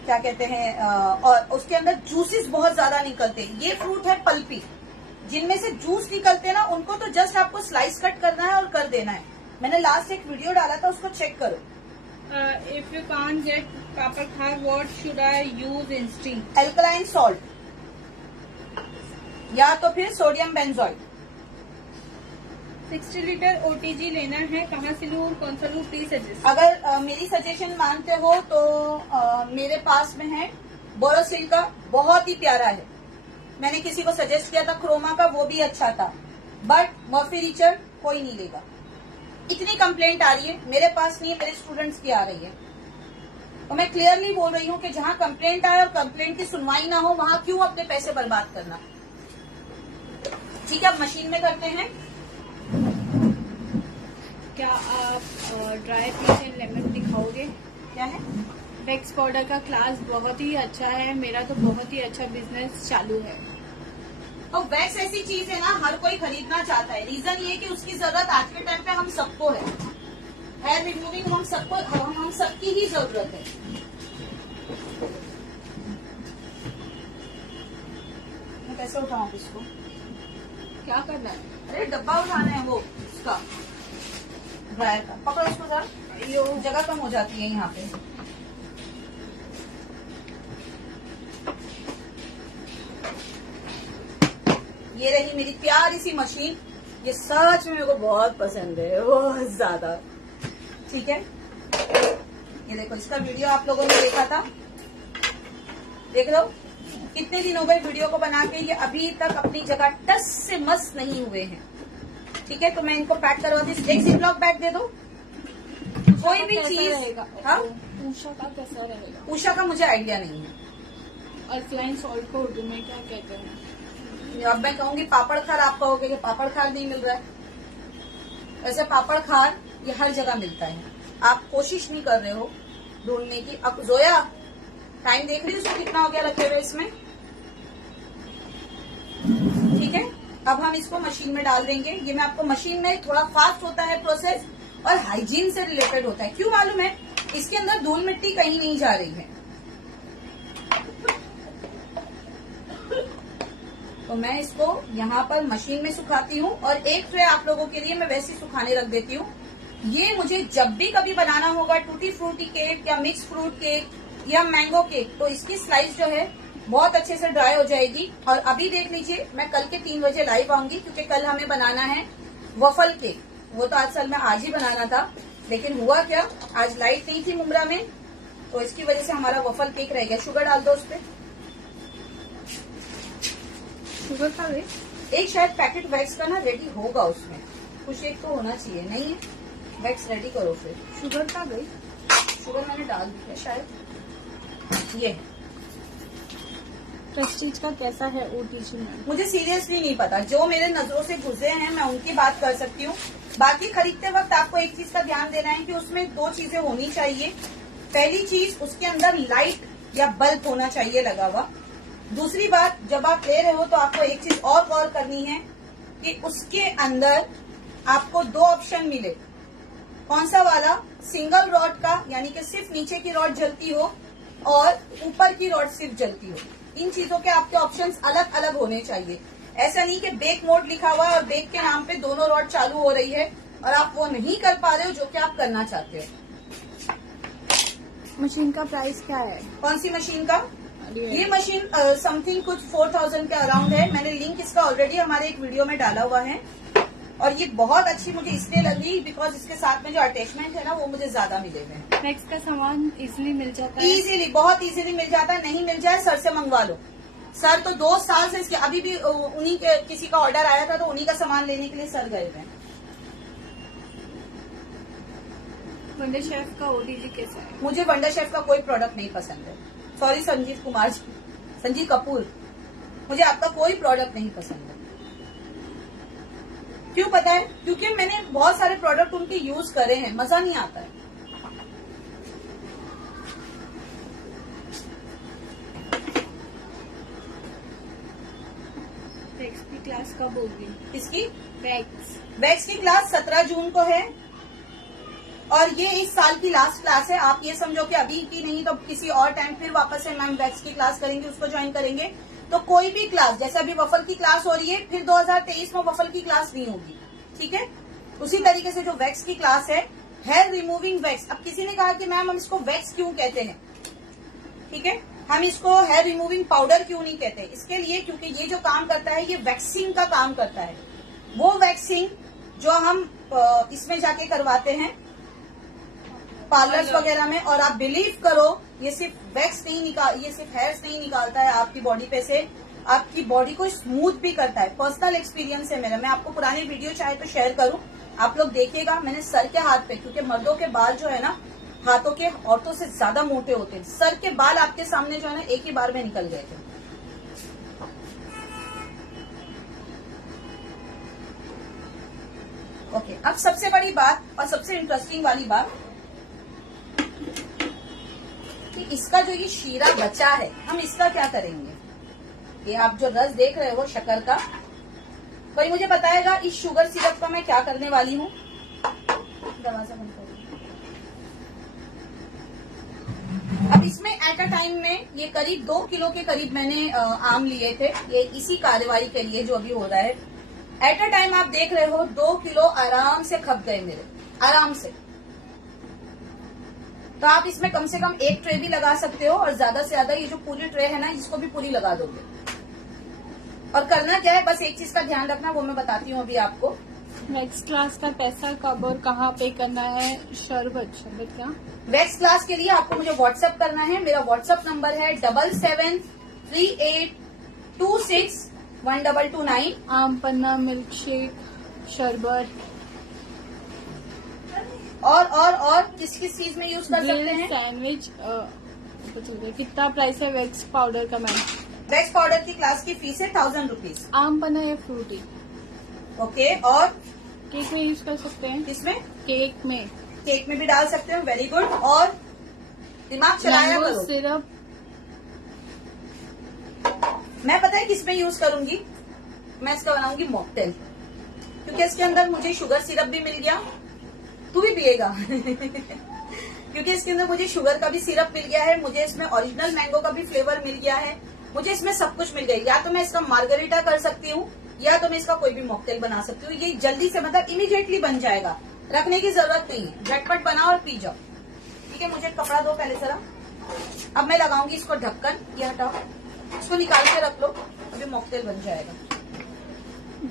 क्या कहते हैं, और उसके अंदर जूसेस बहुत ज्यादा निकलते हैं। ये फ्रूट है पल्पी, जिनमें से जूस निकलते हैं ना, उनको तो जस्ट आपको स्लाइस कट करना है और कर देना है। मैंने लास्ट एक वीडियो डाला था, उसको चेक करो। इफ यू कांट गेट पापड़ खार, what should I use instinct? Alkaline salt या तो फिर सोडियम बेंजोइड। 60 लीटर OTG लेना है, कहाँ से लूँ और कौन सा लूँ, प्लीज सजेस्ट। अगर मेरी सजेशन मानते हो तो मेरे पास में है बोरोसिल का, बहुत ही प्यारा है। मैंने किसी को सजेस्ट किया था क्रोमा का, वो भी अच्छा था, बट मर्फी रिचर्ड कोई नहीं लेगा। इतनी कंप्लेंट आ रही है, मेरे पास नहीं, मेरे स्टूडेंट्स की आ रही है। तो मैं क्लियरली बोल रही हूँ कि जहाँ कंप्लेंट आए और कंप्लेंट की सुनवाई ना हो, वहाँ क्यों अपने पैसे बर्बाद करना। ठीक है, अब मशीन में करते हैं। क्या आप ड्राई पीच एंड लेमन दिखाओगे? क्या है? वैक्स पाउडर का क्लास बहुत ही अच्छा है, मेरा तो बहुत ही अच्छा बिजनेस चालू है। और वैक्स ऐसी चीज है ना, हर कोई खरीदना चाहता है। रीजन ये कि उसकी जरूरत आज के टाइम पे हम सबको है। हेयर रिमूविंग हम सबको, हम सबकी ही जरूरत है। मैं कैसे उठाऊं इसको? क्या करना है? अरे डब्बा उठाना है वो उसका, ड्रायर का। पकड़ो उसको जरा, ये जगह कम हो जाती है यहाँ पे। ये रही मेरी प्यारी सी मशीन, ये सच में मेरे को बहुत पसंद है, बहुत ज्यादा। ठीक है, ये देखो, इसका वीडियो आप लोगों ने देखा था, देख लो। कितने दिन हो गए वीडियो को बना के, ये अभी तक अपनी जगह टस से मस नहीं हुए हैं। ठीक है, तो मैं इनको पैक करवा दी। एक जिपलॉक बैग दे दो, कोई भी चीज। हाँ, उषा का कैसा रहेगा? उषा का मुझे आइडिया नहीं है। अल्कलाइन सॉल्ट को उर्दू में क्या कहते हैं? अब मैं कहूंगी पापड़ खार, आप कहोगे कि पापड़ खार नहीं मिल रहा है। वैसे पापड़ खार ये हर जगह मिलता है, आप कोशिश नहीं कर रहे हो ढूंढने की। अब जोया टाइम देख रही हो उसको कितना हो गया रखे हुए इसमें। ठीक है, अब हम इसको मशीन में डाल देंगे। ये मैं आपको मशीन में थोड़ा फास्ट होता है प्रोसेस और हाइजीन से रिलेटेड होता है। क्यों मालूम है? इसके अंदर धूल मिट्टी कहीं नहीं जा रही है। तो मैं इसको यहाँ पर मशीन में सुखाती हूँ, और एक ट्रे आप लोगों के लिए मैं वैसे सुखाने रख देती हूँ। ये मुझे जब भी कभी बनाना होगा टूटी फ्रूटी केक या मिक्स फ्रूट केक या मैंगो केक, तो इसकी स्लाइस जो है बहुत अच्छे से ड्राई हो जाएगी। और अभी देख लीजिए, मैं कल के 3 बजे लाइव आऊंगी, क्योंकि कल हमें बनाना है वफल केक। वो तो असल में आज ही बनाना था, लेकिन हुआ क्या, आज लाइट नहीं थी मुंब्रा में, तो इसकी वजह से हमारा वफल केक रह गया। शुगर डाल दो उस पर, शुगर का वे? एक शायद पैकेट वैक्स का ना रेडी होगा उसमें, कुछ एक तो होना चाहिए। नहीं है, वैक्स रेडी करो फिर। शुगर का वे? शुगर मैंने डाल दी है शायद। ये प्रेस्टीज का कैसा है OTG में? मुझे सीरियसली नहीं पता, जो मेरे नजरों से गुजरे हैं मैं उनकी बात कर सकती हूँ। बाकी खरीदते वक्त आपको एक चीज का ध्यान देना है कि उसमें 2 चीजें होनी चाहिए। पहली चीज, उसके अंदर लाइट या बल्ब होना चाहिए लगा हुआ। दूसरी बात, जब आप ले रहे हो तो आपको एक चीज और गौर करनी है कि उसके अंदर आपको 2 ऑप्शन मिले। कौन सा वाला? सिंगल रॉड का, यानी कि सिर्फ नीचे की रॉड जलती हो और ऊपर की रॉड सिर्फ जलती हो। इन चीजों के आपके ऑप्शंस अलग अलग होने चाहिए। ऐसा नहीं कि बेक मोड लिखा हुआ है और बेक के नाम पे दोनों रॉड चालू हो रही है और आप वो नहीं कर पा रहे हो जो कि आप करना चाहते हो। मशीन का प्राइस क्या है? कौन सी मशीन का? ये मशीन समथिंग कुछ 4000 के अराउंड है। मैंने लिंक इसका ऑलरेडी हमारे एक वीडियो में डाला हुआ है। और ये बहुत अच्छी मुझे इसलिए लगी बिकॉज इसके साथ में जो अटैचमेंट है ना वो मुझे ज्यादा मिले हुए हैं। मैक्स का सामान इजीली मिल जाता है? इजीली, बहुत इजीली मिल जाता है। नहीं मिल जाए सर से मंगवा लो। सर तो 2 साल से इसके अभी भी उन्हीं के किसी का ऑर्डर आया था तो उन्हीं का सामान लेने के लिए सर गए हुए हैं। वंडर शेफ का ओटीजी कैसा है? मुझे वंडर शेफ का कोई प्रोडक्ट नहीं पसंद है। सॉरी संजीव कुमार जी, संजीव कपूर, मुझे आपका कोई प्रोडक्ट नहीं पसंद है। क्यों पता है? क्योंकि मैंने बहुत सारे प्रोडक्ट उनके यूज करे हैं, मजा नहीं आता है। वैक्स की क्लास कब होगी? इसकी वैक्स की क्लास 17 जून को है और ये इस साल की लास्ट क्लास है। आप ये समझो कि अभी की नहीं तो किसी और टाइम फिर वापस से मैम वैक्स की क्लास करेंगे, उसको ज्वाइन करेंगे। तो कोई भी क्लास, जैसे अभी वफल की क्लास हो रही है, फिर 2023 में वफल की क्लास नहीं होगी, ठीक है? उसी तरीके से जो वैक्स की क्लास है, हेयर रिमूविंग वैक्स। अब किसी ने कहा कि मैम हम इसको वैक्स क्यों कहते हैं, ठीक है, हम इसको हेयर रिमूविंग पाउडर क्यों नहीं कहते? इसके लिए क्योंकि ये जो काम करता है ये वैक्सिंग का काम करता है। वो वैक्सिंग जो हम इसमें जाके करवाते हैं पार्लर्स वगैरह में, और आप बिलीव करो ये सिर्फ वैक्स नहीं ये सिर्फ हेयर्स नहीं निकालता है आपकी बॉडी पे से, आपकी बॉडी को स्मूथ भी करता है। पर्सनल एक्सपीरियंस है मेरा। मैं आपको पुरानी वीडियो चाहे तो शेयर करूं, आप लोग देखिएगा। मैंने सर के हाथ पे, क्योंकि मर्दों के बाल जो है ना हाथों के औरतों से ज्यादा मोटे होते हैं, सर के बाल आपके सामने जो है ना एक ही बार में निकल गए थे। ओके, अब सबसे बड़ी बात और सबसे इंटरेस्टिंग वाली बात कि इसका जो ये शीरा बचा है, हम इसका क्या करेंगे? ये आप जो रस देख रहे हो शक्कर का, कोई मुझे बताएगा इस शुगर सिरप का मैं क्या करने वाली हूँ? दरवाजा बंद करिए। अब इसमें एट अ टाइम में ये करीब 2 किलो के करीब मैंने आम लिए थे, ये इसी कार्यवाही के लिए जो अभी हो रहा है। एट अ टाइम आप देख रहे हो 2 किलो आराम से खप गए मेरे, आराम से। तो आप इसमें कम से कम 1 ट्रे भी लगा सकते हो, और ज्यादा से ज्यादा ये जो पूरी ट्रे है ना इसको भी पूरी लगा दोगे। और करना क्या है, बस एक चीज का ध्यान रखना, वो मैं बताती हूँ अभी आपको। नेक्स्ट क्लास का पैसा कब और कहाँ पे करना है? शरबत क्या? वैक्स क्लास के लिए आपको मुझे व्हाट्सएप करना है। मेरा व्हाट्सएप नंबर है 7738261229। आम पन्ना, मिल्क शेक, शरबत और किस किस चीज में यूज कर सकते हैं? सैंडविच। कितना प्राइस है वैक्स पाउडर का मैम? वैक्स पाउडर की क्लास की फीस है 1000 रुपीज। आम पन्ना या फ्रूटी? ओके, और केक में यूज कर सकते हैं? किसमें? केक में भी डाल सकते हो। Very good. और दिमाग चलाया करो। सिरप मैं पता है किस में यूज करूंगी? मैं इसका बनाऊंगी मॉकटेल, क्योंकि इसके अंदर मुझे शुगर सिरप भी मिल गया। तू भी पिएगा क्योंकि इसके अंदर मुझे शुगर का भी सिरप मिल गया है, मुझे इसमें ओरिजिनल मैंगो का भी फ्लेवर मिल गया है, मुझे इसमें सब कुछ मिल गया। या तो मैं इसका मार्गरीटा कर सकती हूँ, या तो मैं इसका कोई भी मॉकटेल बना सकती हूँ। ये जल्दी से, मतलब इमीडिएटली बन जाएगा, रखने की जरूरत नहीं है। झटपट बनाओ और पी जाओ। ठीक है, मुझे कपड़ा दो पहले जरा। अब मैं लगाऊंगी इसको ढक्कन। ये हटाओ, इसको निकाल के रख लो, अभी मॉकटेल बन जाएगा।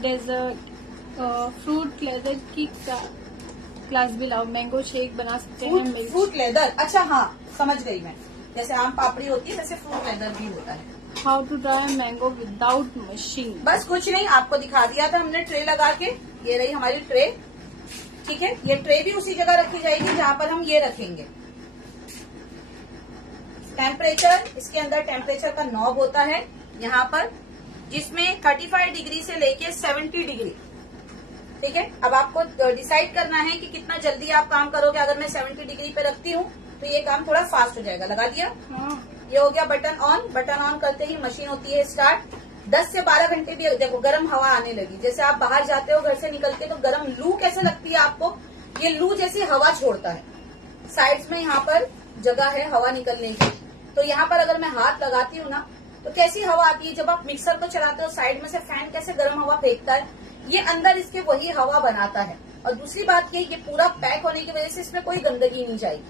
डेजर्ट फ्रूट लेदर की क्लास भी लाओ। मैंगो शेक बना सकते हैं। फ्रूट लेदर, अच्छा हाँ समझ गई मैं। जैसे आम पापड़ी होती है वैसे फ्रूट लेदर भी होता है। How to dry mango without machine? बस कुछ नहीं, आपको दिखा दिया था हमने ट्रे लगा के। ये रही हमारी ट्रे, ठीक है। ये ट्रे भी उसी जगह रखी जाएगी जहां पर हम ये रखेंगे। टेम्परेचर, इसके अंदर टेम्परेचर का नॉब होता है यहाँ पर, जिसमें 35 डिग्री से लेके 70 डिग्री, ठीक है। अब आपको डिसाइड करना है कि कितना जल्दी आप काम करोगे। अगर मैं 70 डिग्री पे रखती हूँ तो ये काम थोड़ा फास्ट हो जाएगा। लगा दिया? ये हो गया बटन ऑन। बटन ऑन करते ही मशीन होती है स्टार्ट। 10 से 12 घंटे भी देखो, गर्म हवा आने लगी। जैसे आप बाहर जाते हो घर से निकल के तो गर्म लू कैसे लगती है आपको, ये लू जैसी हवा छोड़ता है। साइड्स में यहाँ पर जगह है हवा निकलने की, तो यहाँ पर अगर मैं हाथ लगाती हूँ ना तो कैसी हवा आती है। जब आप मिक्सर को चलाते हो साइड में से फैन कैसे गर्म हवा फेंकता है, ये अंदर इसके वही हवा बनाता है। और दूसरी बात ये पूरा पैक होने की वजह से इसमें कोई गंदगी नहीं जाएगी।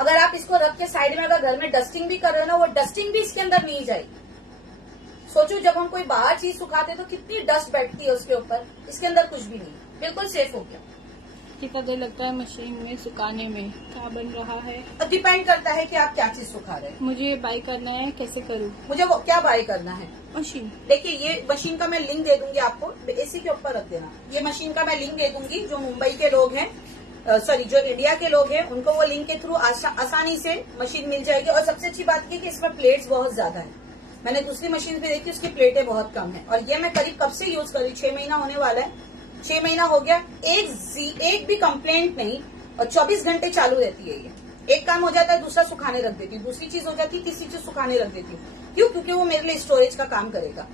अगर आप इसको रख के साइड में अगर घर में डस्टिंग भी कर रहे हो ना, वो डस्टिंग भी इसके अंदर नहीं जाएगी। सोचो जब हम कोई बाहर चीज सुखाते तो कितनी डस्ट बैठती है उसके ऊपर, इसके अंदर कुछ भी नहीं, बिल्कुल सेफ हो गया। कितना देर लगता है मशीन में सुखाने में? क्या बन रहा है? डिपेंड करता है कि आप क्या चीज सुखा रहे हैं। मुझे ये बाई करना है, कैसे करूँ? मुझे वो क्या बाय करना है? मशीन। देखिए ये मशीन का मैं लिंक दे दूंगी आपको, एसी के ऊपर रख देना। ये मशीन का मैं लिंक दे दूंगी, जो मुंबई के लोग हैं, सॉरी जो इंडिया के लोग हैं, उनको वो लिंक के थ्रू आसानी से मशीन मिल जाएगी। और सबसे अच्छी बात की कि इसमें प्लेट्स बहुत ज्यादा है। मैंने दूसरी मशीन पे देखी, उसकी प्लेटें बहुत कम है। और ये मैं करीब कब से यूज कर रही हूँ, 6 महीना होने वाला है, 6 महीना हो गया, एक भी कंप्लेंट नहीं। और 24 घंटे चालू रहती है ये। एक काम हो जाता है, दूसरा सुखाने रख देती हूँ, दूसरी चीज हो जाती है, तीसरी चीज सुखाने रख देती हूँ। क्यों? क्योंकि वो मेरे लिए स्टोरेज का काम करेगा।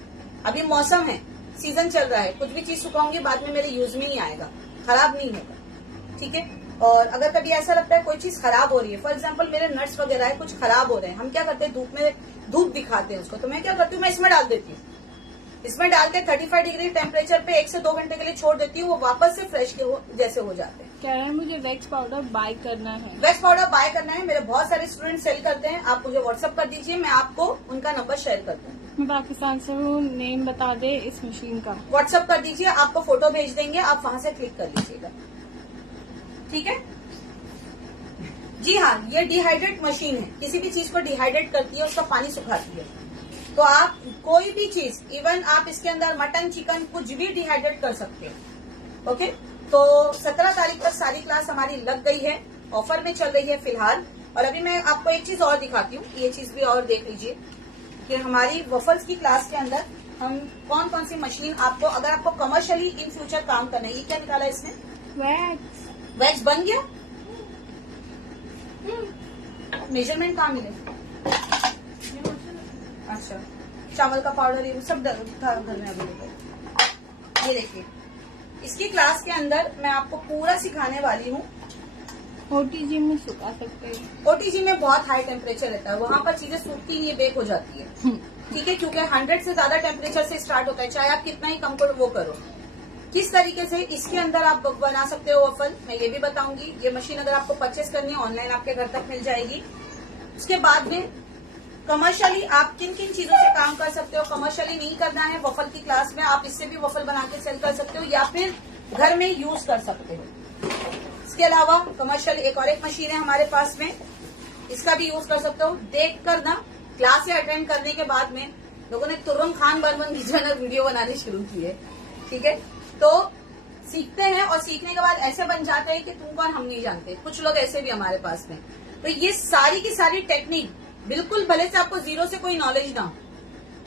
अभी मौसम है, सीजन चल रहा है, कुछ भी चीज सुखाऊंगी बाद में मेरे यूज में नहीं आएगा, खराब नहीं होगा। ठीक है। और अगर कभी ऐसा लगता है कोई चीज खराब हो रही है, फॉर एग्जाम्पल मेरे नट्स वगैरह है, कुछ खराब हो रहे हैं, हम क्या करते हैं धूप में, धूप दिखाते हैं उसको, तो मैं क्या करती हूँ, मैं इसमें डाल देती हूँ। इसमें डाल के 35 डिग्री टेम्परेचर पे 1 से 2 घंटे के लिए छोड़ देती हूँ, वो वापस से फ्रेश के जैसे हो जाते हैं। कह रहे हैं मुझे वैक्स पाउडर बाय करना है। वैक्स पाउडर बाय करना है, मेरे बहुत सारे स्टूडेंट सेल करते हैं, आप मुझे व्हाट्सएप कर दीजिए, मैं आपको उनका नंबर शेयर कर दूंगी। मैं पाकिस्तान से हूँ, नेम बता दे इस मशीन का। व्हाट्सएप कर दीजिए, आपको फोटो भेज देंगे, आप वहां से क्लिक कर लीजिएगा। ठीक है जी हाँ, ये डिहाइड्रेट मशीन है, किसी भी चीज को डिहाइड्रेट करती है, उसका पानी सुखाती है। तो आप कोई भी चीज, इवन आप इसके अंदर मटन चिकन कुछ भी डिहाइड्रेट कर सकते हो। ओके, तो 17 तारीख तक सारी क्लास हमारी लग गई है, ऑफर में चल रही है फिलहाल। और अभी मैं आपको एक चीज और दिखाती हूँ, ये चीज भी और देख लीजिए कि हमारी वफल्स की क्लास के अंदर हम कौन कौन सी मशीन आपको, अगर आपको कमर्शियली इन फ्यूचर काम करना है। ये क्या निकाला इसमें? वैक्स बन गया। मेजरमेंट कहाँ मिले? अच्छा, चावल का पाउडर ये सब था घर में अवेलेबल। ये देखिए, इसकी क्लास के अंदर मैं आपको पूरा सिखाने वाली हूँ। ओटीजी में सुखा सकते हैं। ओटीजी में बहुत हाई टेम्परेचर रहता है, वहां पर चीजें सूखती नहीं है, बेक हो जाती है। ठीक है, क्योंकि 100 से ज्यादा टेम्परेचर से स्टार्ट होता है, चाहे आप कितना ही कम वो करो। किस तरीके से इसके अंदर आप बना सकते हो वफल, मैं ये भी बताऊंगी। ये मशीन अगर आपको परचेस करनी है ऑनलाइन आपके घर तक मिल जाएगी। उसके बाद में कमर्शियली आप किन किन चीजों से काम कर सकते हो, कमर्शियली नहीं करना है वफल की क्लास में, आप इससे भी वफल बना के सेल कर सकते हो या फिर घर में यूज कर सकते हो। इसके अलावा कमर्शियल एक और एक मशीन है हमारे पास में, इसका भी यूज कर सकते हो। देख कर ना क्लास अटेंड करने के बाद में लोगों ने तुर्रम खान बर्मन वीडियो बनानी शुरू की है। ठीक है, तो सीखते हैं और सीखने के बाद ऐसे बन जाते हैं कि तुम कौन हम नहीं जानते। कुछ लोग ऐसे भी हमारे पास में। तो ये सारी की सारी टेक्निक बिल्कुल, भले से आपको जीरो से कोई नॉलेज ना हो,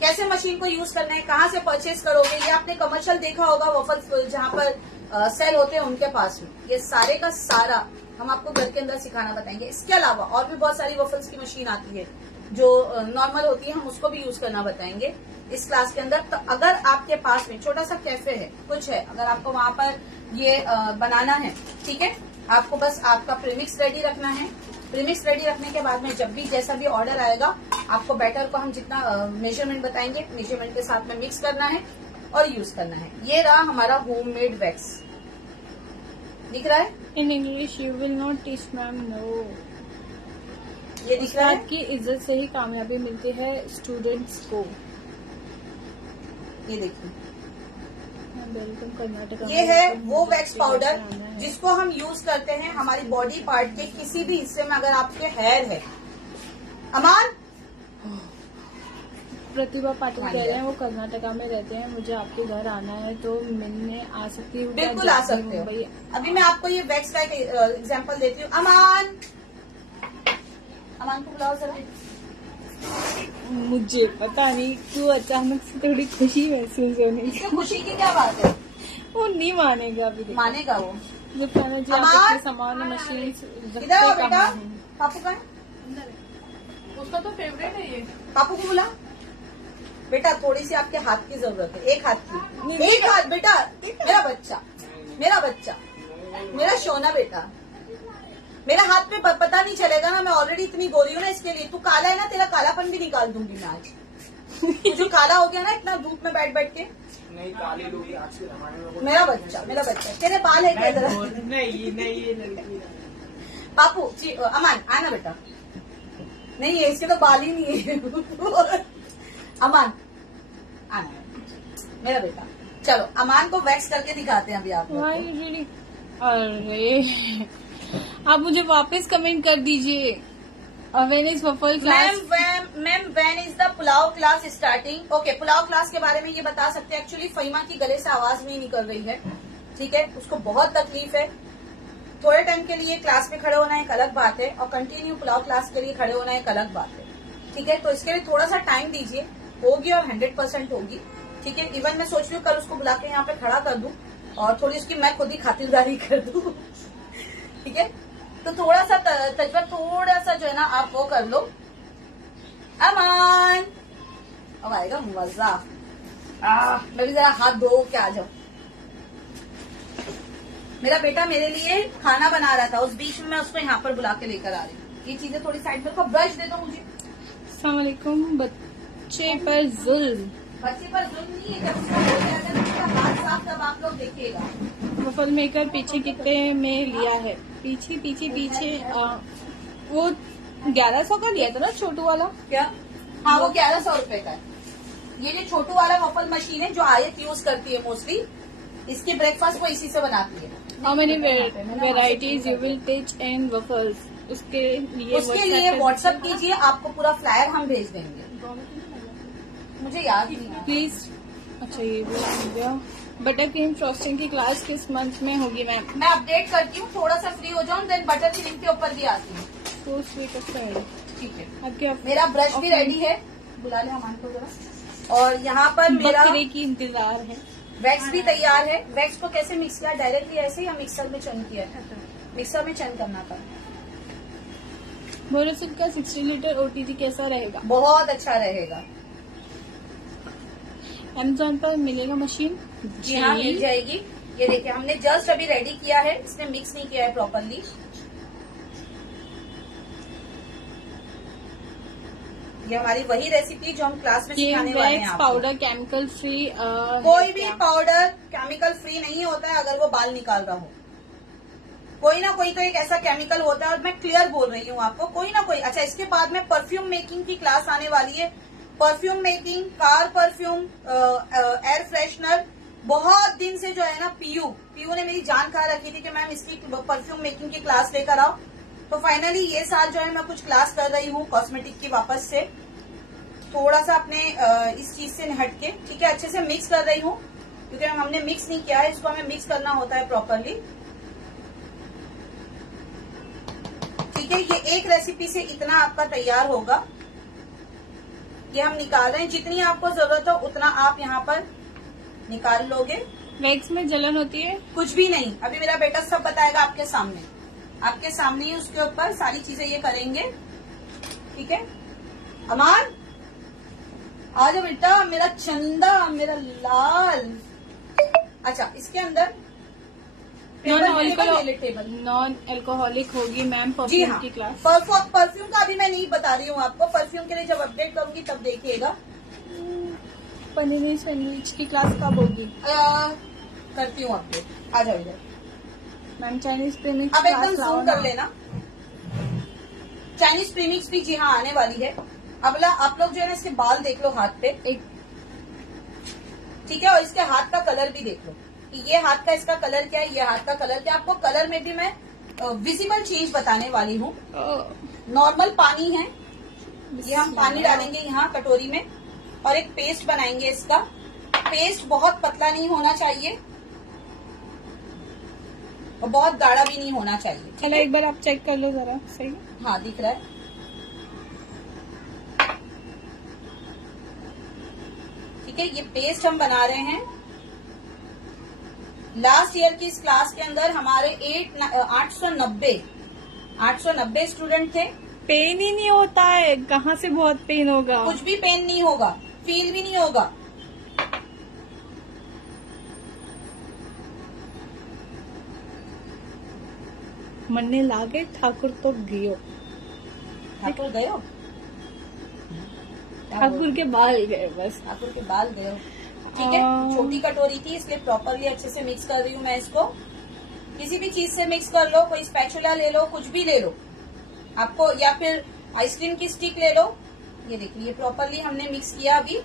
कैसे मशीन को यूज करना है, कहाँ से परचेज करोगे, ये आपने कमर्शियल देखा होगा वफल जहाँ पर सेल होते हैं उनके पास में, ये सारे का सारा हम आपको घर के अंदर सिखाना बताएंगे। इसके अलावा और भी बहुत सारी वफल्स की मशीन आती है जो नॉर्मल होती है, हम उसको भी यूज करना बताएंगे इस क्लास के अंदर। तो अगर आपके पास में छोटा सा कैफे है, कुछ है, अगर आपको वहां पर ये बनाना है, ठीक है, आपको बस आपका प्रीमिक्स रेडी रखना है। प्रीमिक्स रेडी रखने के बाद में जब भी जैसा भी ऑर्डर आएगा, आपको बैटर को हम जितना मेजरमेंट बताएंगे, मेजरमेंट के साथ में मिक्स करना है और यूज करना है। ये रहा हमारा होममेड वैक्स, दिख रहा है? In English you will not teach ma'am, no. ये दिख रहा है? की इज्जत से ही कामयाबी मिलती है स्टूडेंट्स को। ये देखिए, वेलकम कर्नाटक। ये है वो वैक्स पाउडर जिसको हम यूज करते हैं हमारी बॉडी पार्ट के किसी भी हिस्से में अगर आपके हेयर है। अमान, प्रतिभा पाटिल कह रहे हैं वो कर्नाटका में रहते हैं, मुझे आपके घर आना है तो मिलने आ सकती हूँ? बिल्कुल आ सकते हो। अभी मैं आपको ये वैक्स का एक एग्जाम्पल देती हूँ। अमान, अमान को बुलाओ जरा। मुझे पता नहीं क्यों अचानक से थोड़ी खुशी महसूस होने लगी। इसमें खुशी की क्या बात है? वो नहीं मानेगा अभी, मानेगा वो। जो कहना जी आप इतने सामान्य मशीन इधर आओ बेटा। पापू का है? उसका तो फेवरेट है ये। पापू को बुला। बेटा थोड़ी सी आपके हाथ की जरूरत है, एक हाथ की, एक हाथ बेटा, मेरा बच्चा, मेरा बच्चा, मेरा सोना बेटा। मेरा हाथ पे पता नहीं चलेगा ना, मैं ऑलरेडी इतनी गोरी हूँ ना, इसके लिए तू काला है ना, तेरा कालापन भी निकाल दूंगी मैं आज। तू जो काला हो गया ना इतना धूप में बैठ बैठ के। नहीं काली लोगी आज के जमाने में। मेरा बच्चा, मेरा बच्चा, तेरे बाल है क्या? नहीं नहीं, ये लड़की पापू जी, अमान आना बेटा। नहीं है, इसके तो बाल ही नहीं है। अमान आना मेरा बेटा। चलो अमान को वैक्स करके दिखाते हैं अभी आप लोग को। अरे आप मुझे वापस कमेंट कर दीजिए। When is waffle class? Ma'am when is the pulao class starting? Okay, pulao class के बारे में ये बता सकते हैं। एक्चुअली फहीमा की गले से आवाज नहीं निकल रही है, ठीक है, उसको बहुत तकलीफ है। थोड़े टाइम के लिए क्लास में खड़े होना एक अलग बात है और कंटिन्यू पुलाव क्लास के लिए खड़े होना एक अलग बात है, ठीक है। तो इसके लिए थोड़ा सा टाइम दीजिए, होगी और 100% होगी, ठीक है। इवन मैं सोच रही हूँ कल उसको बुला के यहाँ पे खड़ा कर दूं और थोड़ी उसकी मैं खुद ही खातिरदारी कर दूं, ठीक है। तो थोड़ा सा तजबा, थोड़ा सा जो है ना आप वो कर लो। अमान अब आएगा मजा। मैं भी जरा हाथ धो के आ जाऊं। मेरा बेटा मेरे लिए खाना बना रहा था, उस बीच में मैं उसको यहाँ पर बुला के लेकर आ रही हूँ। ये चीजें थोड़ी साइड में, ब्रश दे दो मुझे। अस्सलाम वालेकुम। बच्चे पर जुल्म, बच्चे पर जुल्म नहीं है, जब उसका हो जाएगा तो उसका हाथ साफ तब आप लोग देखिएगा। वफल मेकर पीछे कितने में लिया है? पीछे वो 1100 का लिया था ना छोटू वाला? क्या? हाँ, वो 1100 रुपए का है। ये जो छोटू वाला वफल मशीन है जो आयत यूज करती है मोस्टली, इसके ब्रेकफास्ट वो इसी से बनाती है। How many varieties you will teach in waffles? उसके लिए व्हाट्सएप कीजिए, आपको पूरा फ्लायर हम भेज देंगे। मुझे याद नहीं है प्लीज। अच्छा ये भी हो गया। बटर क्रीम फ्रॉस्टिंग की क्लास किस मंथ में होगी मैम? मैं अपडेट करती हूँ, थोड़ा सा फ्री हो जाऊँ देन बटर क्रीम के ऊपर भी आती हूँ। तो स्वीट ऑफ फ्राइडे, ठीक है। आपके मेरा ब्रश भी रेडी है, बुला ले हमारे को जरा। और यहाँ पर मेरा बकरे की इंतजार है। वैक्स भी तैयार है। वैक्स को कैसे मिक्स किया? डायरेक्टली ऐसे या मिक्सर में चन किया है? मिक्सर में चन करना था। बोरोसिल का 60 लीटर OTG कैसा रहेगा? बहुत अच्छा रहेगा। अमेज़न पर मिलेगा मशीन? जी हाँ, मिल जाएगी। ये देखिए हमने जस्ट अभी रेडी किया है, इसने मिक्स नहीं किया है प्रॉपरली। ये हमारी वही रेसिपी जो हम क्लास में सिखाने वाले हैं आपको। Powder chemical free? कोई भी पाउडर केमिकल फ्री नहीं होता है अगर वो बाल निकाल रहा हो। कोई ना कोई तो एक ऐसा केमिकल होता है, और मैं क्लियर बोल रही हूँ आपको, कोई ना कोई। अच्छा, इसके बाद में परफ्यूम मेकिंग की क्लास आने वाली है। Perfume making, car perfume, air freshener. बहुत दिन से जो है ना पीयू ने मेरी जान खा रखी थी कि मैम इसकी परफ्यूम मेकिंग की क्लास लेकर आओ। तो फाइनली ये साल जो है मैं कुछ क्लास कर रही हूँ कॉस्मेटिक की, वापस से थोड़ा सा अपने इस चीज से हट के, ठीक है। अच्छे से मिक्स कर रही हूँ क्योंकि हमने मिक्स नहीं किया है, इसको हमें मिक्स करना होता है प्रॉपरली, ठीक है। ये एक रेसिपी से इतना आपका तैयार होगा। ये हम निकाल रहे हैं, जितनी आपको जरूरत हो उतना आप यहाँ पर निकाल लोगे। वैक्स में जलन होती है? कुछ भी नहीं, अभी मेरा बेटा सब बताएगा आपके सामने। आपके सामने ही उसके ऊपर सारी चीजें ये करेंगे, ठीक है। अमान आ जाओ बेटा, मेरा चंदा, मेरा लाल। अच्छा, इसके अंदर नॉन अल्कोहलिक होगी मैम जी परफ्यूम हाँ। की क्लास? परफ्यूम का अभी मैं नहीं बता रही हूँ आपको, परफ्यूम के लिए जब अपडेट करूंगी तब देखिएगा। पनीर सैंडविच की क्लास कब होगी? करती हूँ अपडेट, आ जाओ इधर। मैम चाइनीज प्रीमिक्स अब एकदम जूम कर लेना। चाइनीज प्रीमिक्स भी जी हाँ आने वाली है। अब आप लोग जो है ना इसके बाल देख लो हाथ पे एक, ठीक है। और इसके हाथ का कलर भी देख लो कि ये हाथ का इसका कलर क्या है, ये हाथ का कलर क्या है। आपको कलर में भी मैं विजिबल चेंज बताने वाली हूँ। नॉर्मल पानी है, ये हम पानी डालेंगे यहाँ कटोरी में और एक पेस्ट बनाएंगे। इसका पेस्ट बहुत पतला नहीं होना चाहिए और बहुत गाढ़ा भी नहीं होना चाहिए। चलो एक बार आप चेक कर लो जरा, सही? हाँ, दिख रहा है, ठीक है। ये पेस्ट हम बना रहे हैं। लास्ट ईयर की इस क्लास के अंदर हमारे 890 स्टूडेंट थे। पेन ही नहीं होता है, कहाँ से बहुत पेन होगा? कुछ भी पेन नहीं होगा, फील भी नहीं होगा। मन्ने लागे ठाकुर तो गयो। ठाकुर गयो, ठाकुर के बाल गए बस। ठाकुर के बाल गयो, ठीक है। छोटी कटोरी थी इसलिए प्रॉपरली अच्छे से मिक्स कर रही हूँ मैं इसको, किसी भी चीज से मिक्स कर लो, कोई स्पैचुला ले लो, कुछ भी ले लो आपको, या फिर आइसक्रीम की स्टिक ले लो। ये देखिए ये प्रॉपरली हमने मिक्स किया अभी।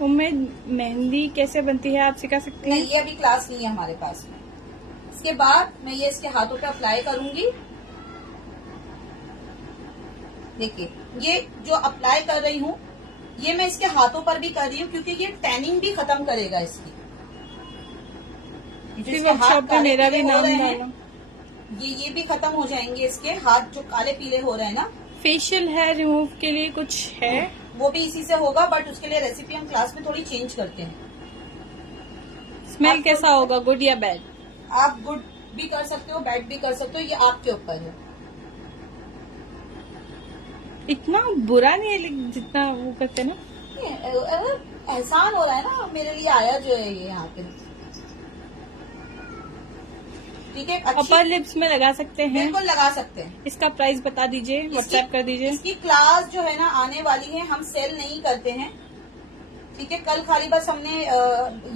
उम्मीद मेहंदी कैसे बनती है आप सिखा सकती नहीं, हैं? ये अभी क्लास नहीं है हमारे पास में। इसके बाद मैं ये इसके हाथों पे अप्लाई करूंगी। देखिए ये जो अप्लाई कर रही हूँ ये मैं इसके हाथों पर भी कर रही हूँ, क्योंकि ये टैनिंग भी खत्म करेगा इसकी। जो इसके हाथ वर्कशॉप पे काले मेरा पीले भी हो नाम रहे हैं, डालो। ये भी खत्म हो जाएंगे इसके हाथ जो काले पीले हो रहे हैं ना। फेशियल हेयर रिमूव के लिए कुछ है? वो भी इसी से होगा, बट उसके लिए रेसिपी हम क्लास में थोड़ी चेंज करते हैं। स्मेल कैसा होगा, गुड या बैड? आप गुड भी कर सकते हो, बैड भी कर सकते हो, ये आपके ऊपर है। इतना बुरा नहीं है जितना वो करते ना। एहसान हो रहा है ना मेरे लिए आया जो है ये यहाँ पे। ठीक है, अपर लिप्स में लगा सकते हैं? बिल्कुल लगा सकते हैं। इसका प्राइस बता दीजिए, व्हाट्सएप कर दीजिए। इसकी क्लास जो है ना आने वाली है, हम सेल नहीं करते हैं। ठीक है, कल खाली बस हमने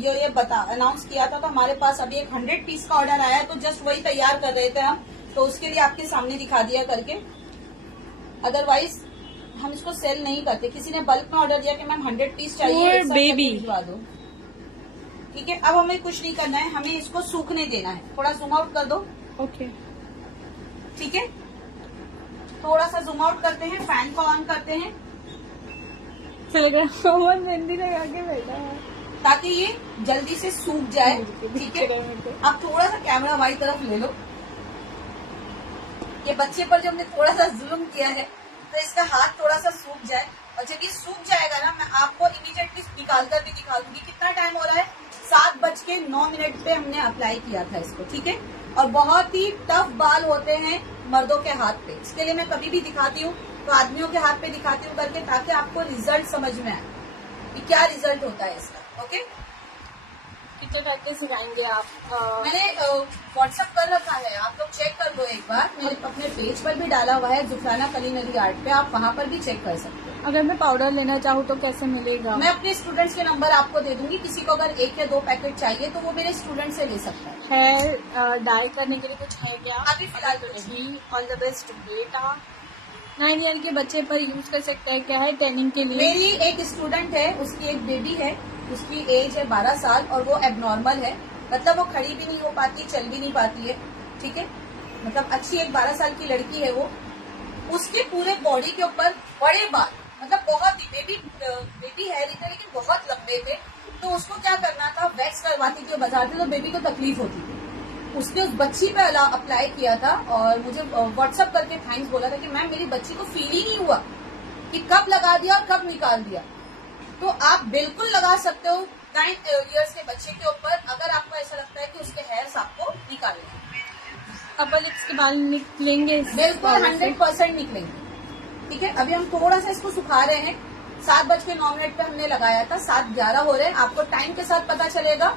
ये अनाउंस किया था, तो हमारे पास अभी एक 100 पीस का ऑर्डर आया है, तो जस्ट वही तैयार कर रहे थे हम, तो उसके लिए आपके सामने दिखा दिया करके। अदरवाइज हम इसको सेल नहीं करते। किसी ने बल्क में ऑर्डर दिया कि मैम 100 पीस चाहिए, बेबी भिजवा दो। ठीक है, अब हमें कुछ नहीं करना है, हमें इसको सूखने देना है। थोड़ा जूम आउट कर दो। ओके, ठीक है, थोड़ा सा जूम आउट करते हैं, फैन को ऑन करते हैं मेहंदी लगा के बैठा है ताकि ये जल्दी से सूख जाए। ठीक है, अब थोड़ा सा कैमरा हमारी तरफ ले लो। ये बच्चे पर जो हमने थोड़ा सा जुल्म किया है, तो इसका हाथ थोड़ा सा सूख जाए, और जब ये सूख जाएगा ना, मैं आपको इमीडिएटली निकाल कर भी दिखा दूंगी। कितना टाइम हो रहा है, 7:09 पे हमने अप्लाई किया था इसको। ठीक है, और बहुत ही टफ बाल होते हैं मर्दों के हाथ पे। इसके लिए मैं कभी भी दिखाती हूँ तो आदमियों के हाथ पे दिखाती हूँ करके, ताकि आपको रिजल्ट समझ में आए कि क्या रिजल्ट होता है इसका। ओके, कितने करके सिखाएंगे आप? मैंने व्हाट्सएप कर रखा है, आप लोग चेक कर लो एक बार। मैंने अपने पेज पर भी डाला हुआ है, जुफराना कुलिनरी आर्ट पे, आप वहाँ पर भी चेक कर सकते हो। अगर मैं पाउडर लेना चाहूँ तो कैसे मिलेगा? मैं अपने स्टूडेंट्स के नंबर आपको दे दूंगी। किसी को अगर 1 या 2 पैकेट चाहिए तो वो मेरे स्टूडेंट से ले सकता है। हेयर डाई करने के लिए कुछ है क्या? अभी फिलहाल तो कुछ नहीं। ऑल द बेस्ट बेटा। 9 ईयर के बच्चे पर यूज कर सकता है क्या है टैनिंग के लिए? मेरी एक स्टूडेंट है, उसकी एक बेबी है, उसकी एज है 12 साल और वो एबनॉर्मल है। मतलब वो खड़ी भी नहीं हो पाती, चल भी नहीं पाती है। ठीक है, मतलब अच्छी एक 12 साल की लड़की है वो। उसके पूरे बॉडी के ऊपर बड़े बाल, मतलब बहुत ही बेबी हेयर थे, लेकिन बहुत लंबे थे। तो उसको क्या करना था, वैक्स करवाती थी, बजाती तो बेबी को तकलीफ होती थी। उसने उस बच्ची पे अप्लाई किया था और मुझे व्हाट्सएप करके थैंक्स बोला था कि मैम मेरी बच्ची को फील ही नहीं हुआ कि कब लगा दिया और कब निकाल दिया। तो आप बिल्कुल लगा सकते हो 9 इयर्स के बच्चे के ऊपर, अगर आपको ऐसा लगता है कि उसके हेयर्स आपको निकालने हैं। अपर लिप्स के बाल निकलेंगे? बिल्कुल 100% निकलेंगे। ठीक है, अभी हम थोड़ा सा इसको सुखा रहे हैं। 7:09 पे हमने लगाया था, 7:11 हो रहे हैं। आपको टाइम के साथ पता चलेगा।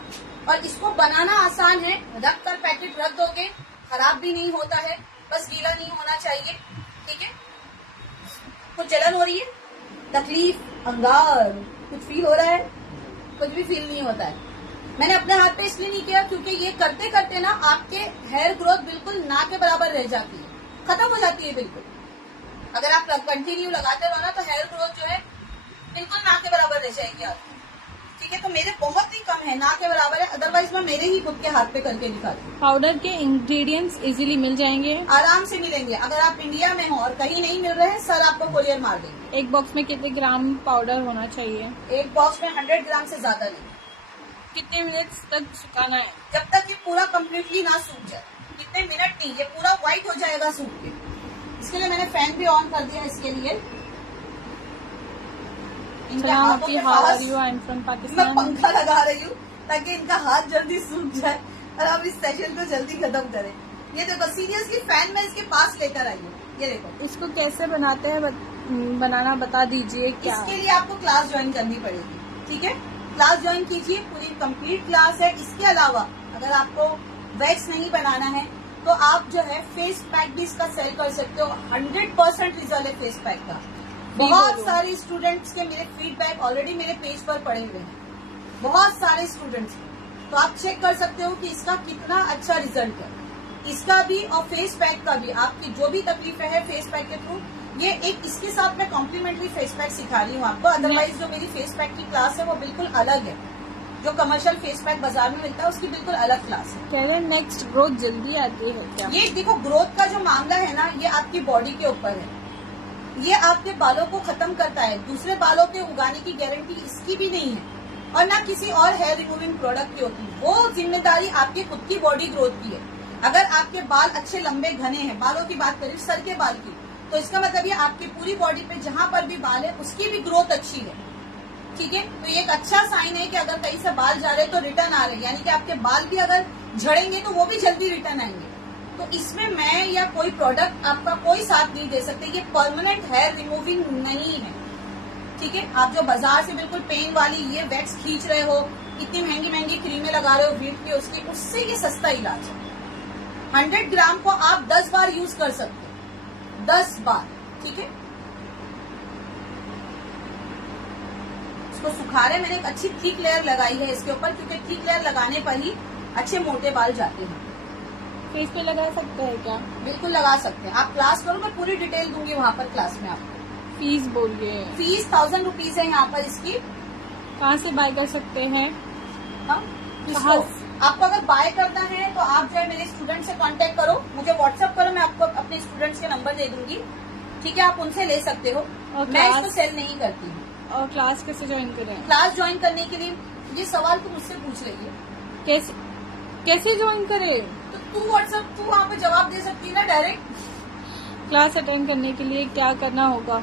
और इसको बनाना आसान है, रख कर पैकेट रख दोगे, खराब भी नहीं होता है, बस गीला नहीं होना चाहिए। ठीक है, कुछ जलन हो रही है, तकलीफ, अंगार, कुछ फील हो रहा है? कुछ भी फील नहीं होता है। मैंने अपने हाथ पे इसलिए नहीं किया क्योंकि ये करते करते ना आपके हेयर ग्रोथ बिल्कुल ना के बराबर रह जाती है, खत्म हो जाती है बिल्कुल। अगर आप कंटिन्यू लगाते रहो ना तो हेयर ग्रोथ जो है बिल्कुल ना के बराबर रह जाएगी आपकी। ठीक है, तो मेरे बहुत ही कम है, ना के बराबर है। अदरवाइज मैं मेरे ही खुद के हाथ पे करके दिखाती हूँ। पाउडर के इंग्रेडिएंट्स इजीली मिल जाएंगे? आराम से मिलेंगे। अगर आप इंडिया में हो और कहीं नहीं मिल रहे हैं, सर आपको कोरियर मार देंगे। एक बॉक्स में कितने ग्राम पाउडर होना चाहिए? एक बॉक्स में 100 ग्राम से ज्यादा नहीं। कितने मिनट्स तक सुखाना है? जब तक ये पूरा कम्प्लीटली ना सूख जाए। कितने मिनट नहीं, ये पूरा व्हाइट हो जाएगा सूख के। इसके लिए मैंने फैन भी ऑन कर दिया। इसके लिए इनके हाथों के पास मैं पंखा लगा रही हूँ ताकि इनका हाथ जल्दी सूख जाए और हम इस सेशन को जल्दी खत्म करें। ये देखो सीरियसली फैन में इसके पास लेकर आई हूँ। ये देखो, इसको कैसे बनाते हैं बनाना बता दीजिए। क्या इसके लिए आपको क्लास ज्वाइन करनी पड़ेगी। ठीक है, क्लास ज्वाइन कीजिए, पूरी कंप्लीट क्लास है। इसके अलावा अगर आपको वैक्स नहीं बनाना है तो आप जो है फेस पैक भी इसका सेल कर सकते हो। 100% रिजल्ट है फेस पैक का। बहुत सारे स्टूडेंट्स के मेरे फीडबैक ऑलरेडी मेरे पेज पर पड़े हुए हैं, बहुत सारे स्टूडेंट्स। तो आप चेक कर सकते हो कि इसका कितना अच्छा रिजल्ट है, इसका भी और फेस पैक का भी। आपकी जो भी तकलीफ है फेस पैक के थ्रू, ये एक इसके साथ मैं कॉम्प्लीमेंट्री फेस पैक सिखा रही हूँ आपको। अदरवाइज जो मेरी फेस पैक की क्लास है वो बिल्कुल अलग है, जो कमर्शियल फेस पैक बाजार में मिलता है उसकी बिल्कुल अलग क्लास है। कह रहे नेक्स्ट ग्रोथ जल्दी आती है क्या? ये देखो ग्रोथ का जो मामला है ना, ये आपकी बॉडी के ऊपर है, ये आपके बालों को खत्म करता है। दूसरे बालों के उगाने की गारंटी इसकी भी नहीं है, और ना किसी और हेयर रिमूविंग प्रोडक्ट की होती है। वो जिम्मेदारी आपकी खुद की बॉडी ग्रोथ की है। अगर आपके बाल अच्छे लंबे घने हैं, बालों की बात करें सर के बाल की, तो इसका मतलब ये आपकी पूरी बॉडी पे जहां पर भी बाल है उसकी भी ग्रोथ अच्छी है। ठीक है, तो ये एक अच्छा साइन है कि अगर कहीं से बाल जा रहे हैं तो रिटर्न आ रहे हैं, यानी कि आपके बाल भी अगर झड़ेंगे तो वो भी जल्दी रिटर्न आएंगे। तो इसमें मैं या कोई प्रोडक्ट आपका कोई साथ नहीं दे सकते। ये परमानेंट हेयर रिमूविंग नहीं है। ठीक है, आप जो बाजार से बिल्कुल पेन वाली ये वैक्स खींच रहे हो, इतनी महंगी महंगी क्रीमें लगा रहे हो वीट की उसकी, उससे ये सस्ता इलाज है। 100 ग्राम को आप 10 बार यूज कर सकते हो, 10 बार। ठीक है, इसको सुखा रहे, मैंने एक अच्छी थिक लेयर लगाई है इसके ऊपर, क्योंकि थिक लेयर लगाने पर ही अच्छे मोटे बाल जाते हैं। फेस पे लगा सकते हैं क्या? बिल्कुल लगा सकते हैं। आप क्लास करो, मैं पूरी डिटेल दूंगी वहाँ पर क्लास में आपको। फीस बोलिए। फीस 1000 रुपीज है यहाँ पर इसकी। कहाँ से बाय कर सकते हैं? हाँ, कहाँ? आपको अगर बाय करना है तो आप जो है मेरे स्टूडेंट से कांटेक्ट करो, मुझे व्हाट्सएप करो, मैं आपको अपने स्टूडेंट्स के नंबर दे दूंगी। ठीक है, आप उनसे ले सकते हो। मैं इसको सेल नहीं करती हूँ। और क्लास कैसे ज्वाइन करें? क्लास ज्वाइन करने के लिए ये सवाल तुम मुझसे पूछ रही है, कैसे ज्वाइन करें? तो तू व्हाट्सएप तू वहाँ पे जवाब दे सकती है ना डायरेक्ट। क्लास अटेंड करने के लिए क्या करना होगा?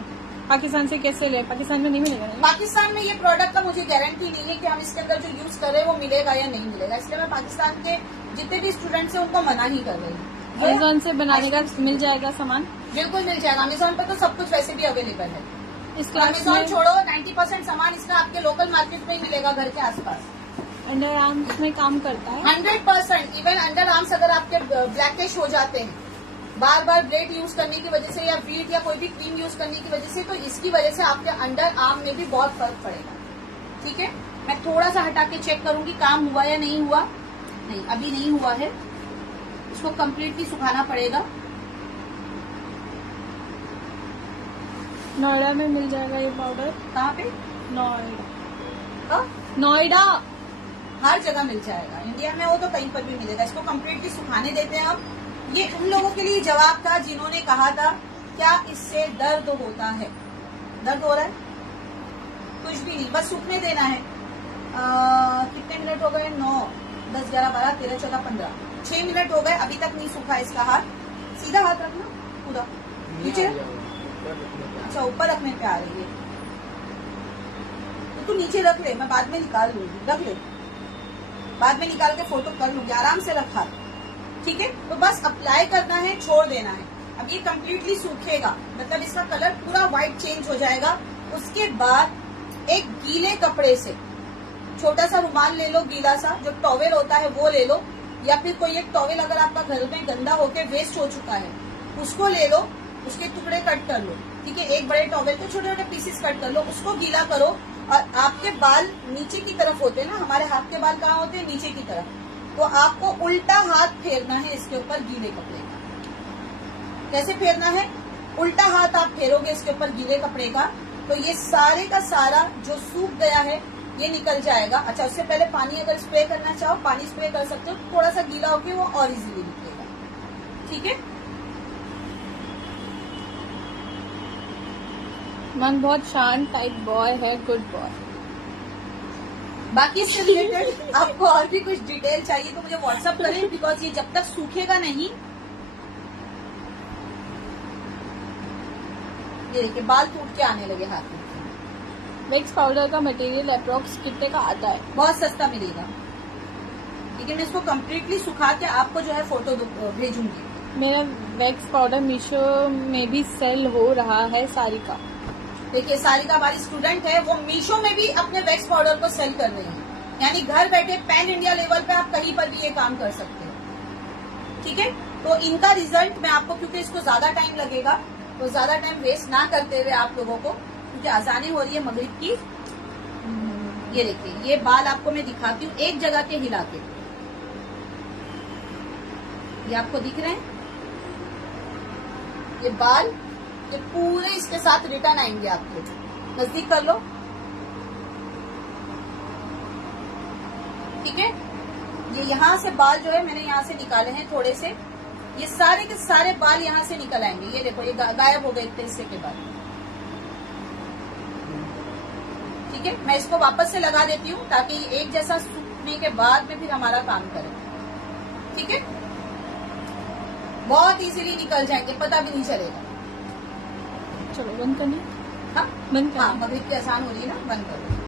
पाकिस्तान से कैसे ले? पाकिस्तान में नहीं मिलेगा ना? पाकिस्तान में ये प्रोडक्ट का मुझे गारंटी नहीं है कि हम इसके अंदर जो यूज कर रहे हैं वो मिलेगा या नहीं मिलेगा, इसलिए मैं पाकिस्तान के जितने भी स्टूडेंट्स हैं उनको मना ही कर रही हूँ। अमेजोन से बनाने का मिल जाएगा सामान? बिल्कुल मिल जाएगा, अमेजोन पर तो सब कुछ वैसे भी अवेलेबल है। इस क्लास अमेजोन में छोड़ो, 90% सामान इसका आपके लोकल मार्केट में ही मिलेगा, घर के आसपास। अंडर आर्म्स में काम करता है? 100%। इवन अंडर आर्म्स अगर आपके ब्लैकिश हो जाते हैं बार बार ब्लेड यूज करने की वजह से या वीट या कोई भी क्रीम यूज करने की वजह से, तो इसकी वजह से आपके अंडर आर्म में भी बहुत फर्क पड़ेगा। ठीक है, मैं थोड़ा सा हटा के चेक करूंगी काम हुआ या नहीं हुआ। नहीं, अभी नहीं हुआ है, इसको कम्प्लीटली सुखाना पड़ेगा। नोएडा में मिल जाएगा ये पाउडर? कहाँ पे? नोएडा। हाँ? नोएडा हर जगह मिल जाएगा, इंडिया में हो तो कहीं पर भी मिलेगा। इसको कम्प्लीटली सुखाने देते हैं हम। ये उन लोगों के लिए जवाब था जिन्होंने कहा था क्या इससे दर्द होता है? दर्द हो रहा है? कुछ भी नहीं, बस सूखने देना है। कितने मिनट हो गए? 9, 10, 11, 12, 13, 14, 15, 6 मिनट हो गए, अभी तक नहीं सूखा इसका हाथ। सीधा हाथ रखना, पूरा नीचे। अच्छा, ऊपर रखने पे आ रही है तो तू नीचे रख ले, मैं बाद में निकाल लूंगी। रख ले, बाद में निकाल के फोटो कर लूंगी। आराम से रखा, ठीक है। तो बस अप्लाई करना है, छोड़ देना है। अब ये कम्प्लीटली सूखेगा, मतलब इसका कलर पूरा व्हाइट चेंज हो जाएगा। उसके बाद एक गीले कपड़े से, छोटा सा रुमाल ले लो गीला सा, जो टॉवेल होता है वो ले लो, या फिर कोई एक टॉवेल अगर आपका घर में गंदा होके वेस्ट हो चुका है उसको ले लो, उसके टुकड़े कट कर लो। ठीक है, एक बड़े टॉवेल के छोटे छोटे पीसेस कट कर लो, उसको गीला करो। और आपके बाल नीचे की तरफ होते हैं ना, हमारे हाथ के बाल कहाँ होते हैं? नीचे की तरफ। तो आपको उल्टा हाथ फेरना है इसके ऊपर गीले कपड़े का। कैसे फेरना है? उल्टा हाथ आप फेरोगे इसके ऊपर गीले कपड़े का, तो ये सारे का सारा जो सूख गया है ये निकल जाएगा। अच्छा, उससे पहले पानी अगर स्प्रे करना चाहो पानी स्प्रे कर सकते हो, थोड़ा सा गीला होके वो और इजीली निकलेगा। ठीक है, मन बहुत शांत टाइप बॉय है, गुड बॉय। बाकी इससे रिलेटेड आपको और भी कुछ डिटेल चाहिए तो मुझे व्हाट्सएप करें, बिकॉज ये जब तक सूखेगा नहीं, ये देखिए बाल टूट के आने लगे हाथ में। वैक्स पाउडर का मटेरियल अप्रोक्स कितने का आता है? बहुत सस्ता मिलेगा, लेकिन मैं इसको कम्प्लीटली सुखा के आपको जो है फोटो भेजूंगी। मेरा वैक्स पाउडर मीशो में भी सेल हो रहा है, सारी का। देखिए, सारिका हमारी स्टूडेंट है, वो मीशो में भी अपने वैक्स पाउडर को सेल कर रही है, यानी घर बैठे पैन इंडिया लेवल पे आप कहीं पर भी ये काम कर सकते हैं। ठीक है, तो इनका रिजल्ट मैं आपको, क्योंकि इसको ज्यादा टाइम लगेगा तो ज्यादा टाइम वेस्ट ना करते हुए आप लोगों को, क्योंकि आजानें हो रही है मगरिब की, ये देखिए, ये बाल आपको मैं दिखाती हूँ एक जगह के हिला के। ये आपको दिख रहे हैं ये बाल, ये पूरे इसके साथ रिटर्न आएंगे आपको। नजदीक कर लो, ठीक है। ये यहाँ से बाल जो है मैंने यहाँ से निकाले हैं थोड़े से, ये सारे के सारे बाल यहाँ से निकल आएंगे। ये देखो, ये गायब हो गए इतने हिस्से के बाद, ठीक है। मैं इसको वापस से लगा देती हूँ ताकि एक जैसा सूखने के बाद में फिर हमारा काम करे, ठीक है। बहुत इजीली निकल जाएंगे, पता भी नहीं चलेगा। चलो बंद करना। हाँ बंद करना। हाँ, मगरिब की आसान हो रही है ना, बंद करो।